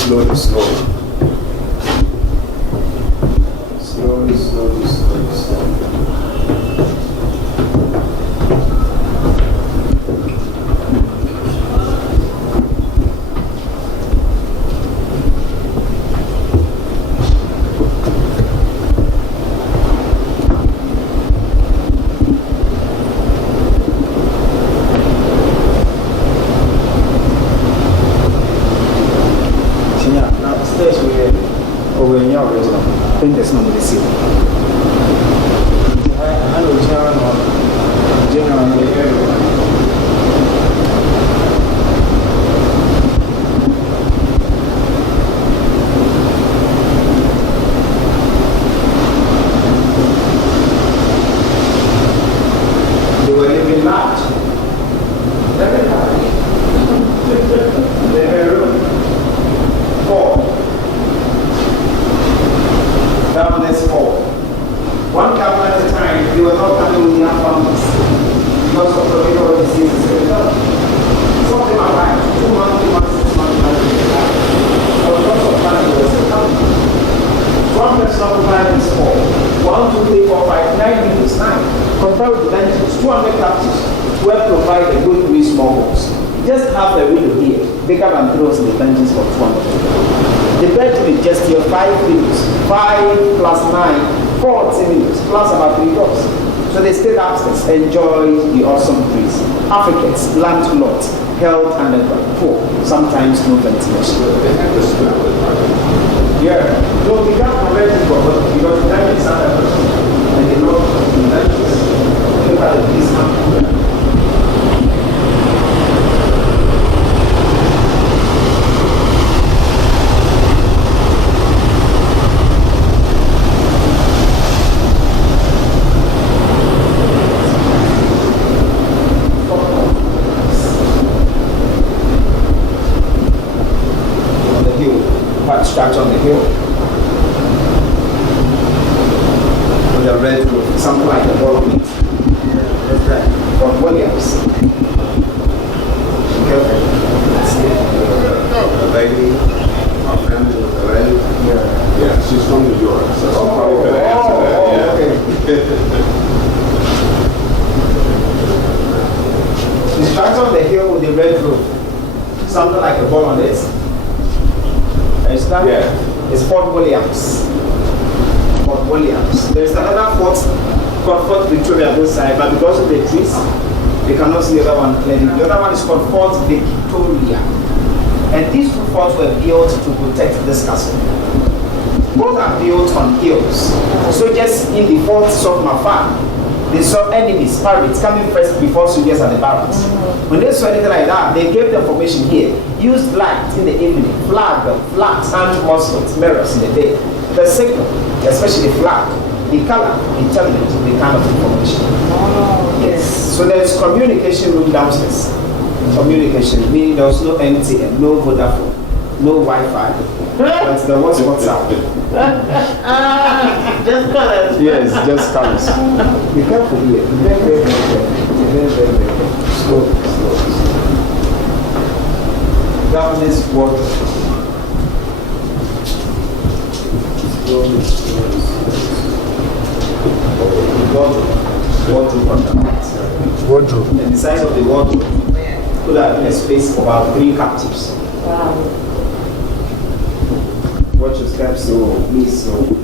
I think there's nobody see. They were living large. Very large. They were room. 4. Governors 4. One governor at a time, they were not coming with their families because of tropical diseases. Some of them are like 2 months, 3 months, 6 months, or because of family was a country. One person occupied is 4. 1, 2, 3, 4, 5, 9 minutes, 9. Compared with the 90s, 200 captives were provided with 3 small homes. Just have a window here, bigger than those in the dungeons for 200. The bed will just here 5 windows, 5 plus 9, 40 minutes, plus about 3 doors. So they stayed upstairs, enjoyed the awesome breeze. Africans, landlocked, held underground, poor, sometimes no ventilation. Yeah, so we can't prevent it because that is another person. And they know that look at this one. red roof, something like a ball of meat. Fort Williams. Okay. The lady, our family with the lady. Yeah, she's from New York, so she probably could have answered that. Okay. The structure on the hill with the red roof, something like a ball on it. Understand? Yeah. It's Fort Williams. Fort Williams. There's another fort called Fort Victoria on this side, but because of the trees, you cannot see the other one clearly. The other one is called Fort Victoria. And these two forts were built to protect this castle. Both are built on hills. Soldiers in the forts saw from afar. They saw enemies, pirates coming first before soldiers at the barracks. When they saw anything like that, they gave the formation here. Used light in the evening, flags, and muscles, mirrors in the day. The signal, especially the flag, the color, determined the kind of information. Yes. So there's communication room downstairs. Communication, meaning there was no MTN, no Vodafone, no Wi-Fi, but there was WhatsApp. Just colors. Yes, just colors. Be careful here. Very careful. Slow. Governance water. Slowly. Wardrobe. And the size of the wardrobe could have been a space for about 3 captives. Wow. Watch your steps, so please, so.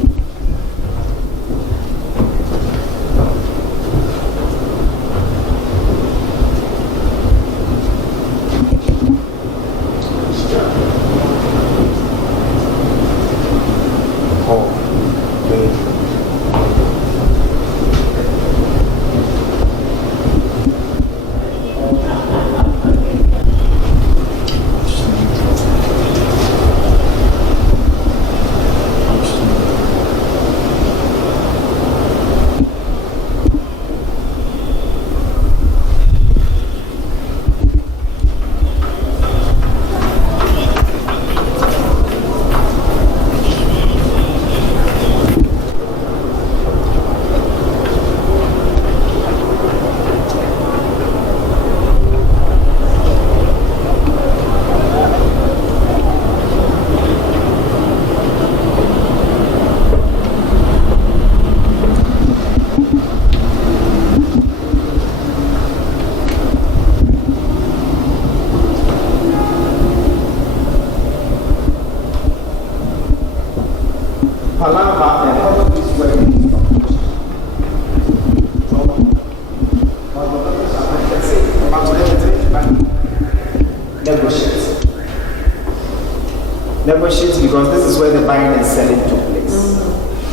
Negotiate because this is where the buying and selling took place.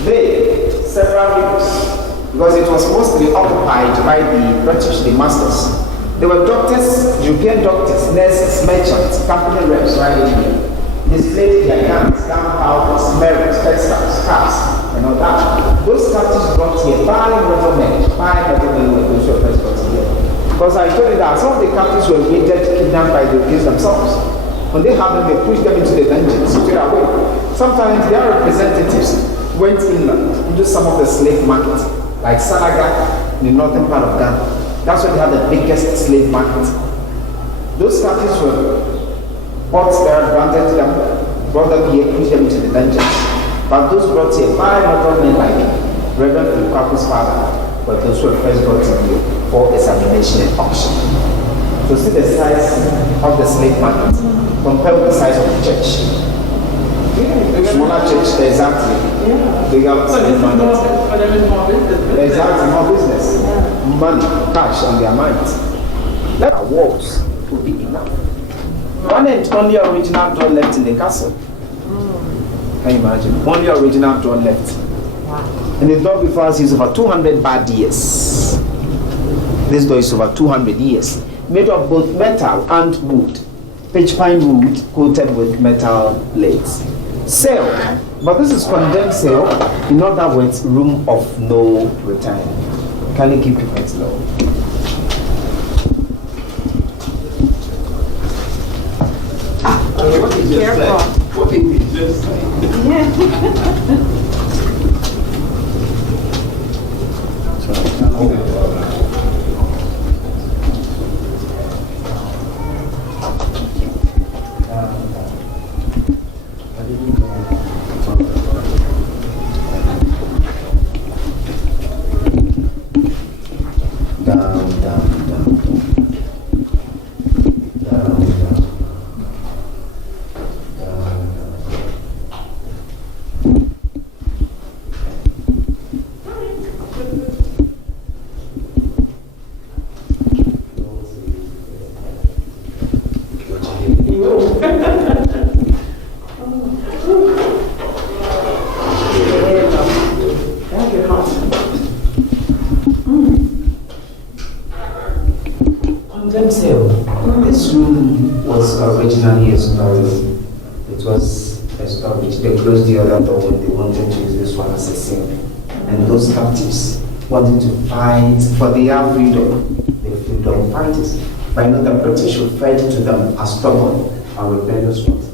They, several rivers, because it was mostly occupied by the British, the masters. There were doctors, European doctors, nurses, merchants, company reps right in here. Displayed their guns, gunpowder, mirrors, textiles, cars, and all that. Those captives brought here by middlemen were those who first brought here. Because I told you that some of the captives were raided, kidnapped by the Europeans themselves. When they had them, they pushed them into the dungeons straight away. Sometimes their representatives went inland into some of the slave markets, like Salaga in the northern part of Ghana. That's where they had the biggest slave market. Those captives were bought there, granted them, brought them here, pushed them into the dungeons. But those brought here by modern men like Reverend Philip's father, but those who were first brought here for examination and auction. So see the size of the slave market compared with the size of the church. Smaller church, exactly. Bigger slave market. Exactly, more business. Money, cash on their minds. Let our walls would be enough. One and only original door left in the castle. Can you imagine? Only original door left. And the door before us is over 200 bad years. This door is over 200 years. Made of both metal and wood. Pitch pine wood coated with metal plates. Sail, but this is condemned sail. In other words, room of no return. Can you keep your heads low? What did you just say? What did you just say? story. It was a storage. They closed the other door when they wanted to use this one as a sink. And those captives wanted to fight for their freedom, the freedom fighters. But the British referred to them as stubborn and rebellious ones.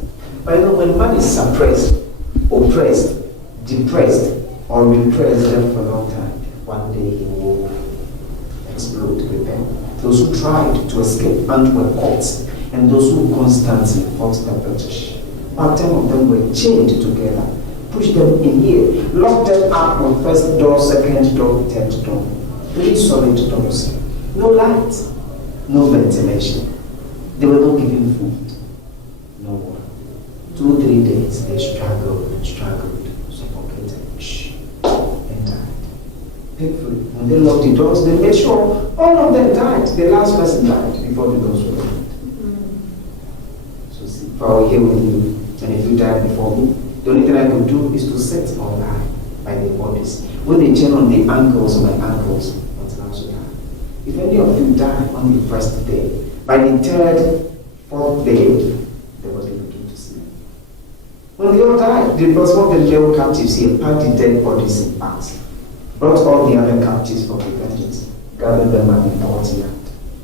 But when man is suppressed, oppressed, depressed, or repressed them for a long time, one day he will explode with them. Those who tried to escape and were caught, and those who constantly fought the British. About 10 of them were chained together, pushed them in here, locked them up on first door, second door, third door. 3 solid doors. No light, no ventilation. They were not given food, no water. 2-3 days they struggled, suffocated, and died. Painfully. When they locked the doors, they made sure all of them died. The last person died before the doors were opened. So see, if I were here with you, and if you died before me, the only thing I could do is to set on line by the bodies. When they chain on the ankles of my ankles, until I also die. If any of you die on the first day, by the 3rd, 4th day, the body begin to sleep. When they all died, the first of the male captives here packed the dead bodies in bags, brought all the other captives from the vengeance, gathered them at the courtyard.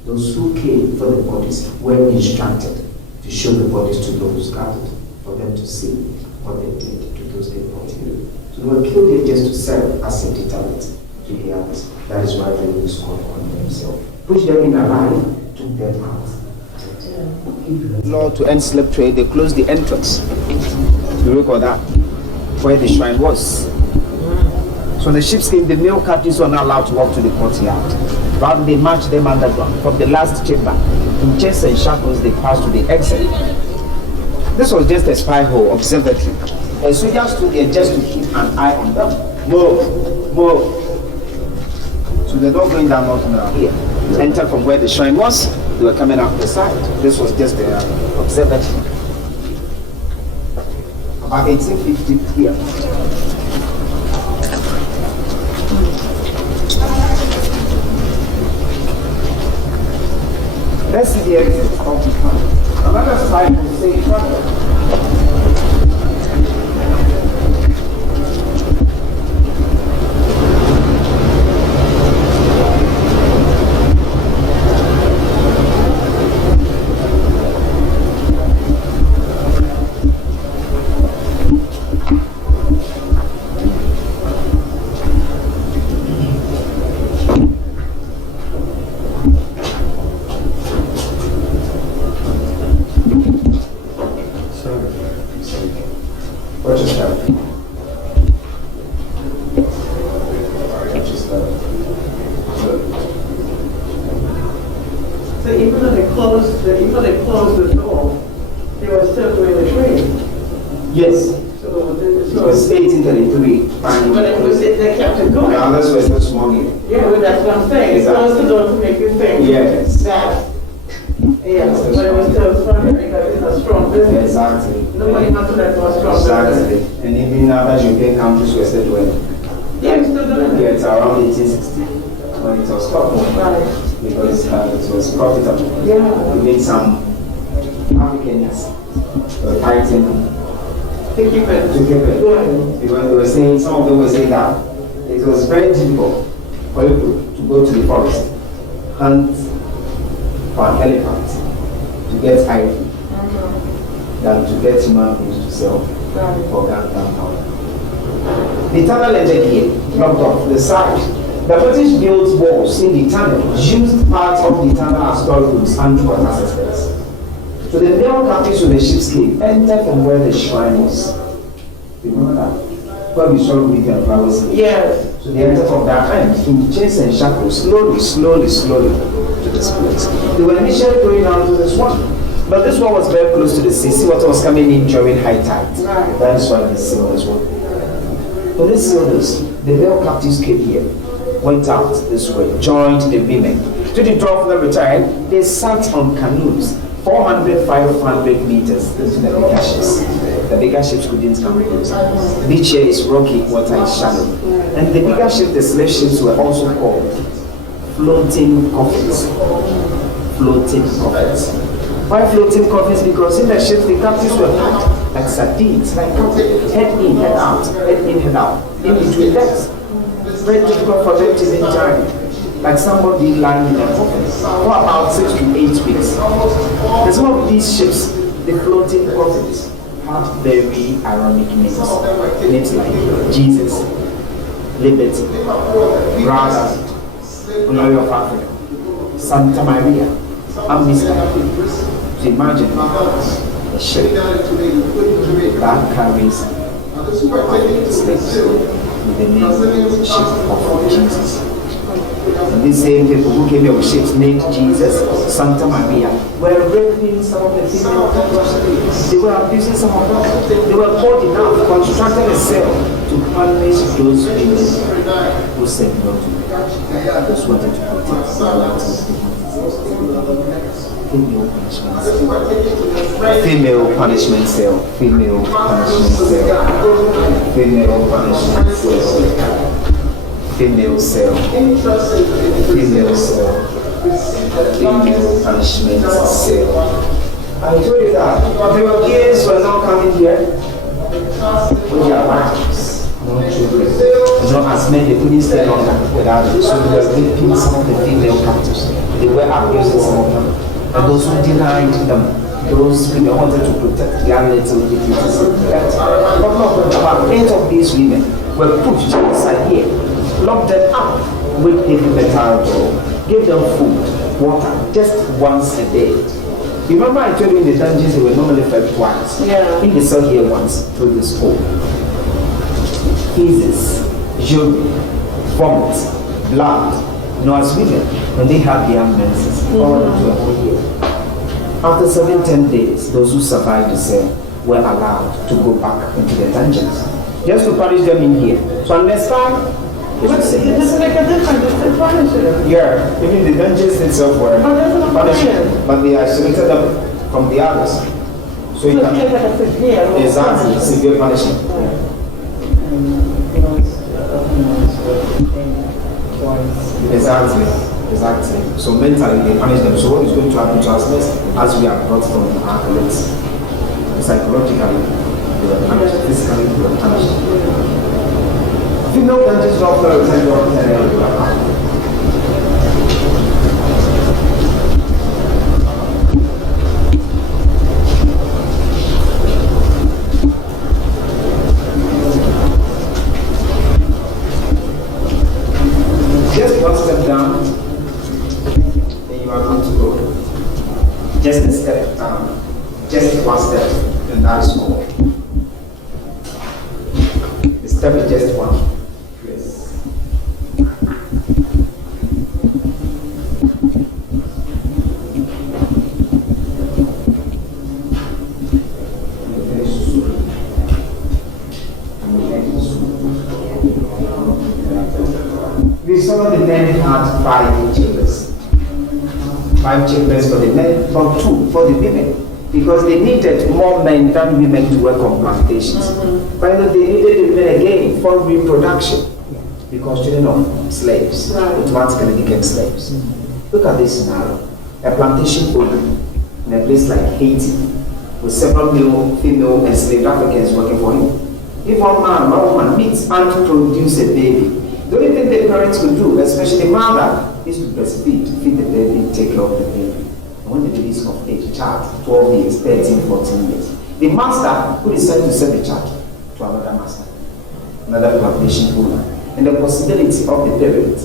Those who came for the bodies were instructed to show the bodies to those gathered, for them to see what they did to those they brought here. So they were killed here just to serve as a deterrent to the others. That is why they used call on themselves. Pushed them in alive, took them out. Law to end slave trade, they closed the entrance. You recall that? Where the shrine was. So the ships came, the male captives were not allowed to walk to the courtyard. Rather, they marched them underground from the last chamber. In chains and shackles, they passed to the exit. This was just a spy hole, observatory. A soldier stood there just to keep an eye on them. Move. So they're not going down here. Enter from where the shrine was, they were coming out the side. This was just the observatory. About 1850 here. Let's see the exit of the camp. Another side will say travel. So even though they closed the door, they were still doing the trade. Yes. So It was 1833. but it was, they kept it going. The others were still smuggling. Yeah, but that's what I'm saying. It closed the door to make you think Yes. that, yeah, but it was still strong because it's a strong business. Exactly. Nobody wants to let go of strong business. Exactly. And even other European countries were still doing it. Yeah, we're still doing Yeah, it. it's around 1860 when it was stopped. Right. Because it was profitable. Yeah. We made some Africans fighting To keep it. to keep it. Going. Because they were saying, some of them were saying that it was very difficult for you to go to the forest, hunt for an elephant to get ivory than to get human beings to sell for gunpowder. The tunnel ended here, blocked off the side. The British built walls in the tunnel, used parts of the tunnel as storerooms and for ancestors. So the male captives with the ships came, entered from where the shrine was. Remember that? Where we saw with the flowers. Yes. So they entered from that end, in chains and shackles, slowly to this place. They were initially going down to this one. But this one was very close to the sea. Sea water was coming in during high tide. Right. That is why the sailors were. But these sailors, the male captives came here, went out this way, joined the women. To the 12th of retired, they sat on canoes, 400, 500 meters into the bigger ships. The bigger ships couldn't come closer. Beach here is rocky, water is shallow. And the bigger ships, the slave ships, were also called floating coffins. Floating coffins. Why floating coffins? Because in the ships the captives were packed like sardines, like head in, head out, head in, head out, in between decks. Very difficult for them to even journey, like somebody lying in a coffin for about 6 to 8 weeks. And some of these ships, the floating coffins, have very ironic names. Names like Jesus, Liberty, Brother, Glory of Africa, Santa Maria, and Mr. So imagine a ship that carries slaves with the name ship of Jesus. And these same people who came here with ships named Jesus, Santa Maria, were raping some of the female prostitutes. They were abusing some of them. They were bold enough, constructed a cell to punish those women who said no to them. Those wanted to protect their lives. Female punishment cell. Female punishment cell. Female punishment cell. Female punishment cell. Female cell. Female cell. Female punishment cell. I told you that the Europeans were not coming here with their wives, no children. Not as men, they couldn't stay longer without it. So they were raping some of the female captives. They were abusing some of them. And those who denied them, those women wanted to protect their little dignities. About 8 of these women were pushed inside here, locked them up with heavy metal door, gave them food, water, just once a day. Remember I told you in the dungeons they were normally fed twice. Yeah. In the cell here once through this hole. Feces, urine, vomit, blood. As women, when they have their menses, all into a whole year. After 7-10 days, those who survived the cell were allowed to go back into the dungeons. Just to punish them in here. So unless time, it was It doesn't make a difference, it's still punishing. yeah, even the dungeons themselves were punished, but they isolated them from the others. So you can exactly severe punishment. Exactly. So mentally they punish them. So what is going to happen to us next as we are brought from our colleagues? Psychologically, they were punished. Physically, they were punished. If you know that this doctor will tell you what to tell you. Just one step down, and you are good to go. Just a step down, just one step, and that is all. The step is just one. Yes. Some of the men had 5 chambers. 5 chambers for the men, but 2 for the women. Because they needed more men than women to work on plantations. But they needed the women again for reproduction. Because children of slaves automatically became slaves. Look at this scenario. A plantation owner in a place like Haiti with several male, female enslaved Africans working for him. If one man, one woman meets and produce a baby, the only thing the parents will do, especially the mother, is to breastfeed, feed the baby, take care of the baby. And when the baby is of age, child, 12 years, 13, 14 years, the master will decide to sell the child to another master, another plantation owner. And the possibility of the parent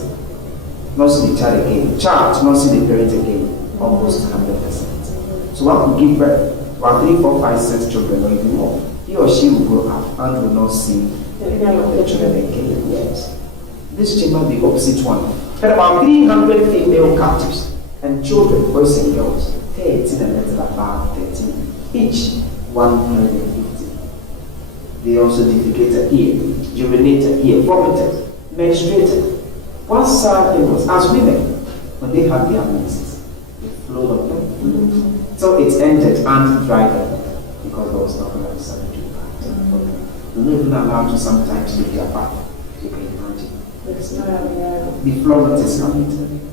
not see the child again, child not see the parent again, almost 100%. So one will give birth, 1, 3, 4, 5, 6 children, or even more. He or she will grow up and will not see any of the children again. Yes. This chamber the opposite one. Had about 300 female captives and children, boys and girls, 13 and little above 13, each 150. They also defecated here, urinated here, vomited, menstruated. One sad thing was, as women, when they had their menses, they flowed on them. So it ended and dried up because there was not going to be sanitary pads. They were not even allowed to sometimes leave their bath. You can imagine. The floor is coming.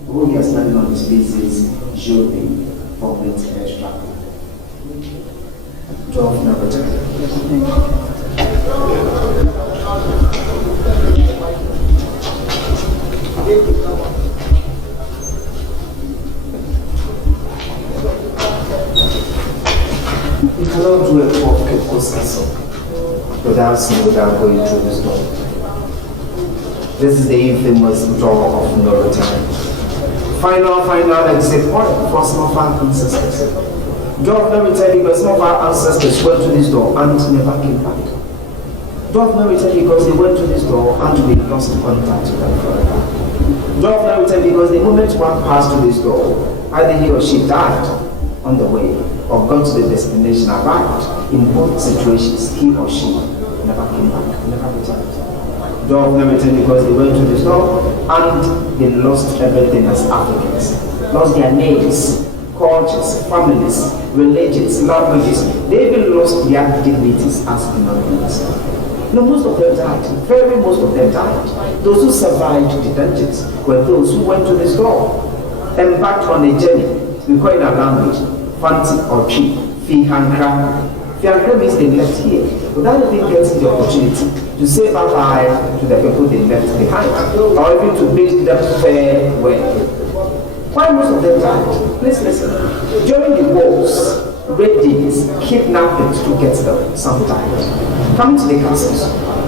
Oh, he has standing on his faces, showing vomit extra. Door of no return. You cannot do a walk a course without seeing, without going through this door. This is the infamous door of no return. Final exit point for some of our ancestors. Door of no return because some of our ancestors went to this door and never came back. Door of no return because they went to this door and we lost contact with them forever. Door of no return because the moment one passed to this door, either he or she died on the way or got to the destination, arrived. In both situations, he or she never came back, never returned. Door of no return because they went to this door and they lost everything as Africans. Lost their names, cultures, families, religions, languages. They even lost their dignities as human beings. No, most of them died. Most of them died. Those who survived the dungeons were those who went to this door, embarked on a journey. We call it a language, fancy or cheap, fihankra. Fihankra means they left here without even getting the opportunity to say bye-bye to the people they left behind, or even to bid them farewell. Why most of them died? Please listen. During the wars, raidings, kidnappings to get them, sometimes. Coming to the castles,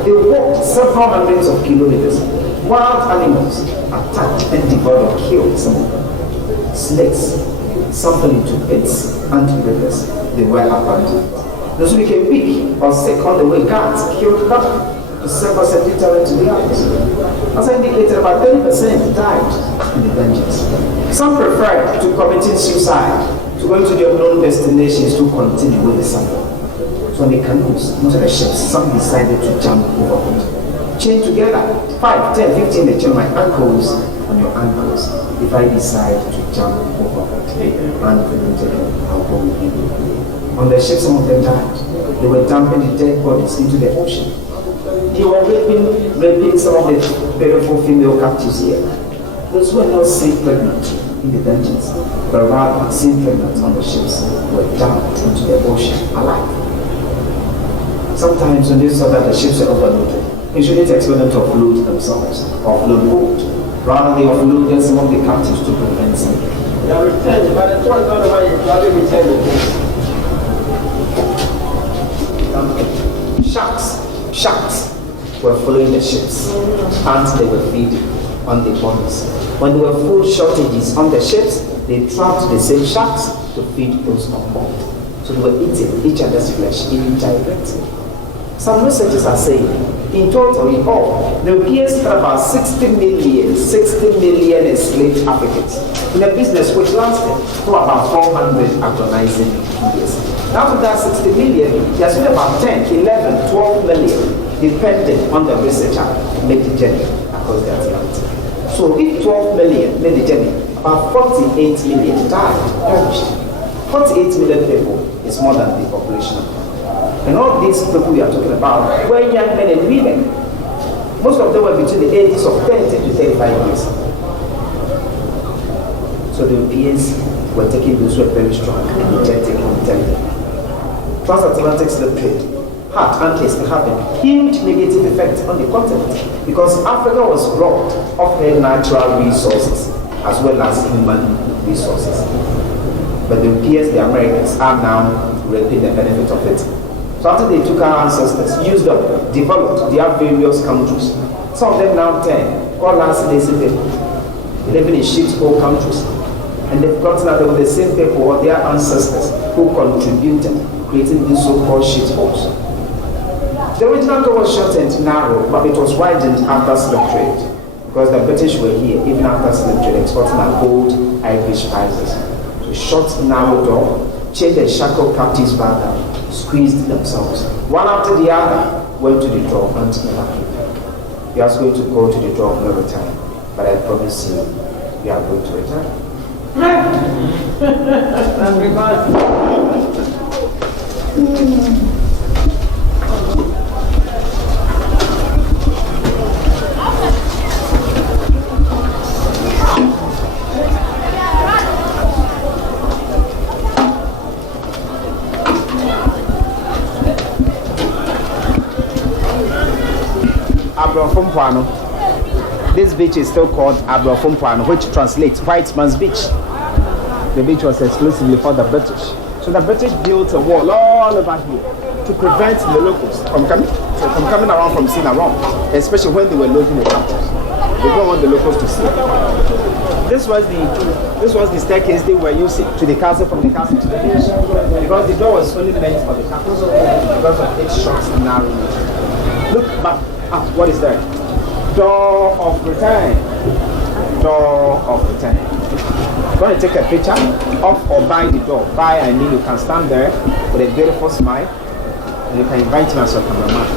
they walked several hundreds of kilometers. Wild animals attacked and devoured or killed some of them. Snakes, some fell into pits and rivers. They were abandoned. Those who became weak or sick on the way, guards killed them to separate into the others. As I indicated, about 30% died in the dungeons. Some preferred to committing suicide, to going to the unknown destinations to continue with the cycle. So on the canoes, not on the ships, some decided to jump overboard. Chain together, 5, 10, 15, they chain my ankles on your ankles. If I decide to jump overboard and I'll go with you. On the ship, some of them died. They were dumping the dead bodies into the ocean. They were raping some of the beautiful female captives here. Those who were not seen pregnant in the dungeons, but rather seen pregnant on the ships, were dumped into the ocean alive. Sometimes when they saw that the ships were overloaded, they shouldn't expect them to offload themselves, offload boat. Rather, they offloaded some of the captives to prevent sinking. They are returned, but the point on the way is rather returned. Sharks were following the ships and they were feeding on the bodies. When there were food shortages on the ships, they trapped the same sharks to feed those on board. So they were eating each other's flesh indirectly. Some researchers are saying, in total, in all, the Europeans had about 60 million enslaved Africans in a business which lasted for about 400 agonizing years. Out of that 60 million, there's been about 10, 11, 12 million, depending on the researcher, made the journey across the Atlantic. So if 12 million made the journey, about 48 million died, perished. 48 million people is more than the population of Ghana. And all these people we are talking about were young men and women. Most of them were between the ages of 30 to 35 years. So the Europeans were taking those who were very strong, energetic, and intelligent. Transatlantic slave trade had and is having huge negative effect on the continent because Africa was robbed of her natural resources as well as human resources. But the Europeans, the Americans, are now reaping the benefit of it. So after they took our ancestors, used them, developed their various countries. Some of them now 10, called last lazy people, living in shithole countries. And they've gotten that they were the same people or their ancestors who contributed creating these so-called shitholes. The original door was short and narrow, but it was widened after slave trade. Because the British were here, even after slave trade, exporting our gold, Irish spices. So short, narrow door, chained and shackled captives back down, squeezed themselves. One after the other went to the door and never came back. We are going to go to the door of no return, but I promise you, we are going to return. Mpoano. This beach is still called Abrofo Mpoano, which translates white man's beach. The beach was exclusively for the British. So the British built a wall all over here to prevent the locals from coming around from seeing around, especially when they were loading the captives. They don't want the locals to see. This was the staircase they were using to the castle, from the castle to the beach, because the door was only meant for the captives because of its short narrowness. Look back. What is that? Door of return. Door of return. I'm going to take a picture of or by the door. By, I mean you can stand there with a beautiful smile and you can invite me as your cameraman.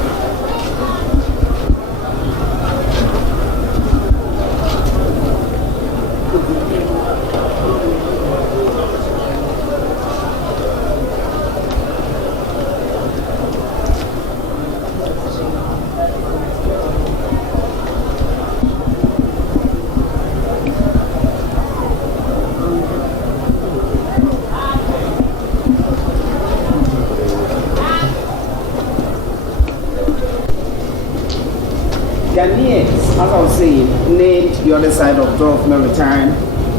Ghanaians, as I was saying, named the other side of door of no return,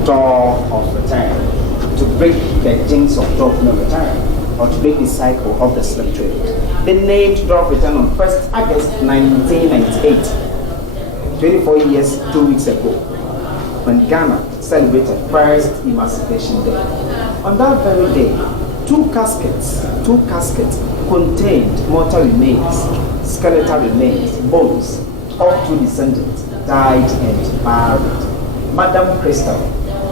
door of return, to break the jinx of door of no return, or to break the cycle of the slave trade. They named door of return on 1st August 1998, 24 years, 2 weeks ago, when Ghana celebrated first Emancipation Day. On that very day, two caskets contained mortal remains, skeletal remains, bones, of two descendants died and buried. Madam Crystal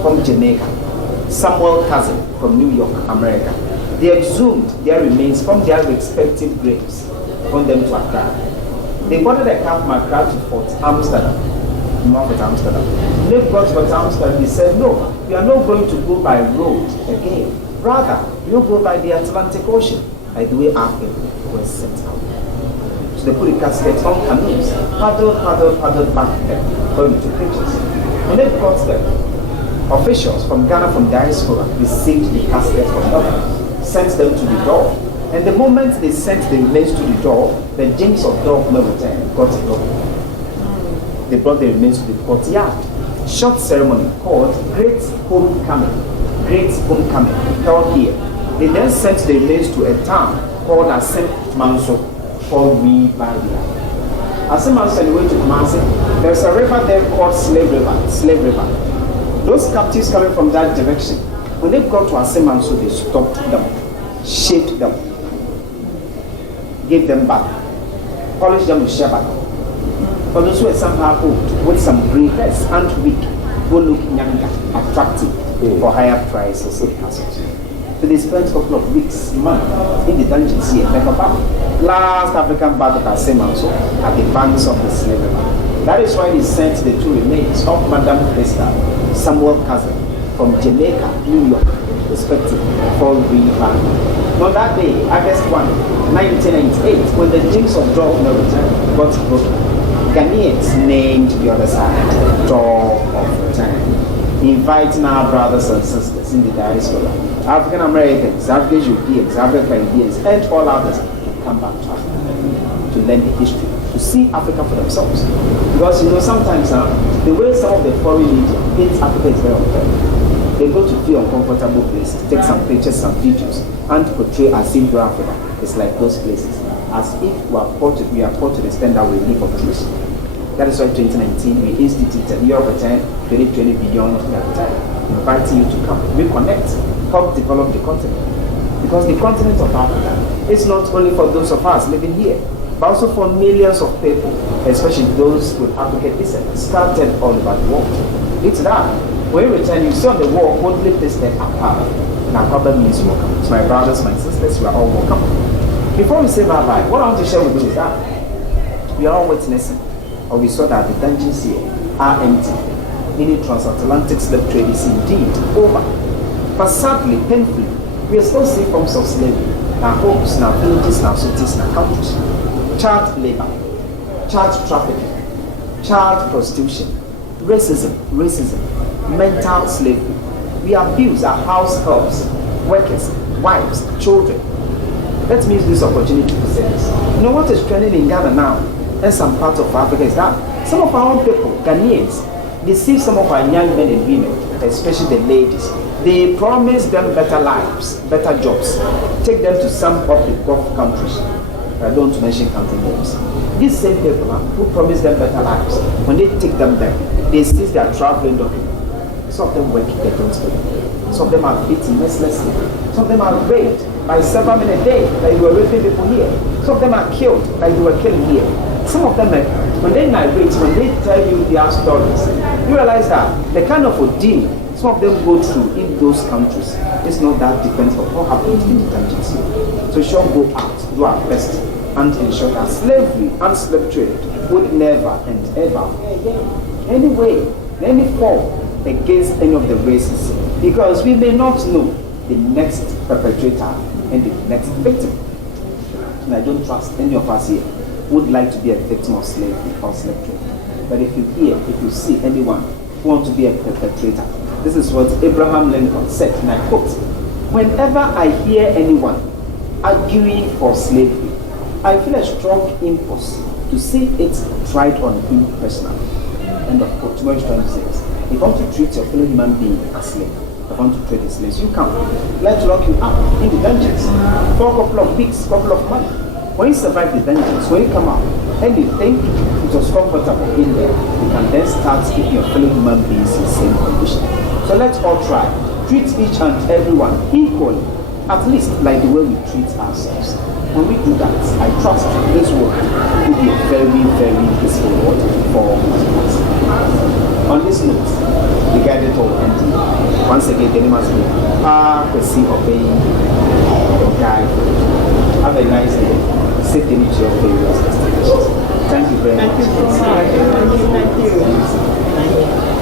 from Jamaica, Samuel Cousin from New York, America. They exhumed their remains from their respective graves, brought them to Accra. They boarded a cab from Accra to Fort Amsterdam. Not Fort Amsterdam. They got to Fort Amsterdam. They said, no, we are not going to go by road again. Rather, we'll go by the Atlantic Ocean, like the way our people were set out. So they put the caskets on canoes, paddled back there, going to pictures. When they got them, officials from Ghana, from Diaspora, received the caskets from them, sent them to the door. And the moment they sent the remains to the door, the jinx of door of no return got broken. They brought the remains to the courtyard. Short ceremony called Great Homecoming. Great Homecoming held here. They then sent the remains to a town called Asem Manso, called Wibaria. Asem Manso, on the way to Kumasi, there's a river there called Slave River. Those captives coming from that direction, when they got to Asem Manso, they stopped them, shaped them, gave them back, polished them with shabaka. For those who are somehow old, with some grey hairs and weak, who look younger, attractive, for higher prices in castles. So they spent a couple of weeks, months in the dungeons here, like about last African battle at Semanso at the banks of the slave river. That is why they sent the two remains of Madame Crystal, Samuel Cousin, from Jamaica, New York, respectively, for rebanning. On that day, August 1, 1998, when the jinx of door of no return got broken, Ghanaians named the other side door of return, inviting our brothers and sisters in the diaspora, African Americans, African Europeans, African Caribbeans, and all others to come back to Africa, to learn the history, to see Africa for themselves. Because sometimes the way some of the foreign media paint Africa is very unfair. They go to feel uncomfortable places, take some pictures, some videos, and portray as if Africa is like those places, as if we are taught to the extent that we live on truth. That is why 2019 we instituted Year of Return 2020 Beyond the Return, inviting you to come, reconnect, help develop the continent. Because the continent of Africa is not only for those of us living here, but also for millions of people, especially those with African descent, scattered all over the world. It's that. When you return, you see on the wall, boldly pasted Akaba. Now, Akaba means welcome. So my brothers, my sisters, you are all welcome. Before we say bye-bye, what I want to share with you is that we are all witnessing, or we saw that the dungeons here are empty. Meaning transatlantic slave trade is indeed over. But sadly, painfully, we are still seeing forms of slavery. Now homes, now villages, now cities, now countries. Child labor, child trafficking, child prostitution, racism, mental slavery. We abuse our house helps, workers, wives, children. Let me use this opportunity to say this. You know what is trending in Ghana now, and some parts of Africa, is that Some of our own people, Ghanaians, deceive some of our young men and women, especially the ladies. They promise them better lives, better jobs. Take them to some of the Gulf countries. I don't want to mention country names. These same people who promise them better lives, when they take them there, they seize their traveling documents. Some of them work, they don't pay. Some of them are beaten mercilessly. Some of them are raped by several men a day, like you were raping people here. Some of them are killed, like you were killing here. Some of them, when they narrate, when they tell you their stories, you realize that the kind of ordeal some of them go through in those countries is not that different from what happens in the countries. So we should go out, do our best, and ensure that slavery and slave trade would never and ever any way, any form against any of the races, because we may not know the next perpetrator and the next victim. And I don't trust any of us here would like to be a victim of slavery or slave trade. But if you hear, if you see anyone who wants to be a perpetrator, this is what Abraham Lincoln said, and I quote, "Whenever I hear anyone arguing for slavery, I feel a strong impulse to see it tried on him personally." End of quote. What he's trying to say is, if you want to treat your fellow human being as slave, if you want to trade as slaves, you come. Let's lock you up in the dungeons for a couple of weeks, couple of months. When you survive the dungeons, when you come out, and you think it was comfortable in there, you can then start keeping your fellow human beings in the same condition. So let's all try. Treat each and everyone equally, at least like the way we treat ourselves. When we do that, I trust this world will be a very, very peaceful world for all of us. On this note, the guided all ending. Once again, the name has been KEITV obeying your guide. Have a nice day. Safe journey to your various destinations. Thank you very much. Thank you so much. Thank you.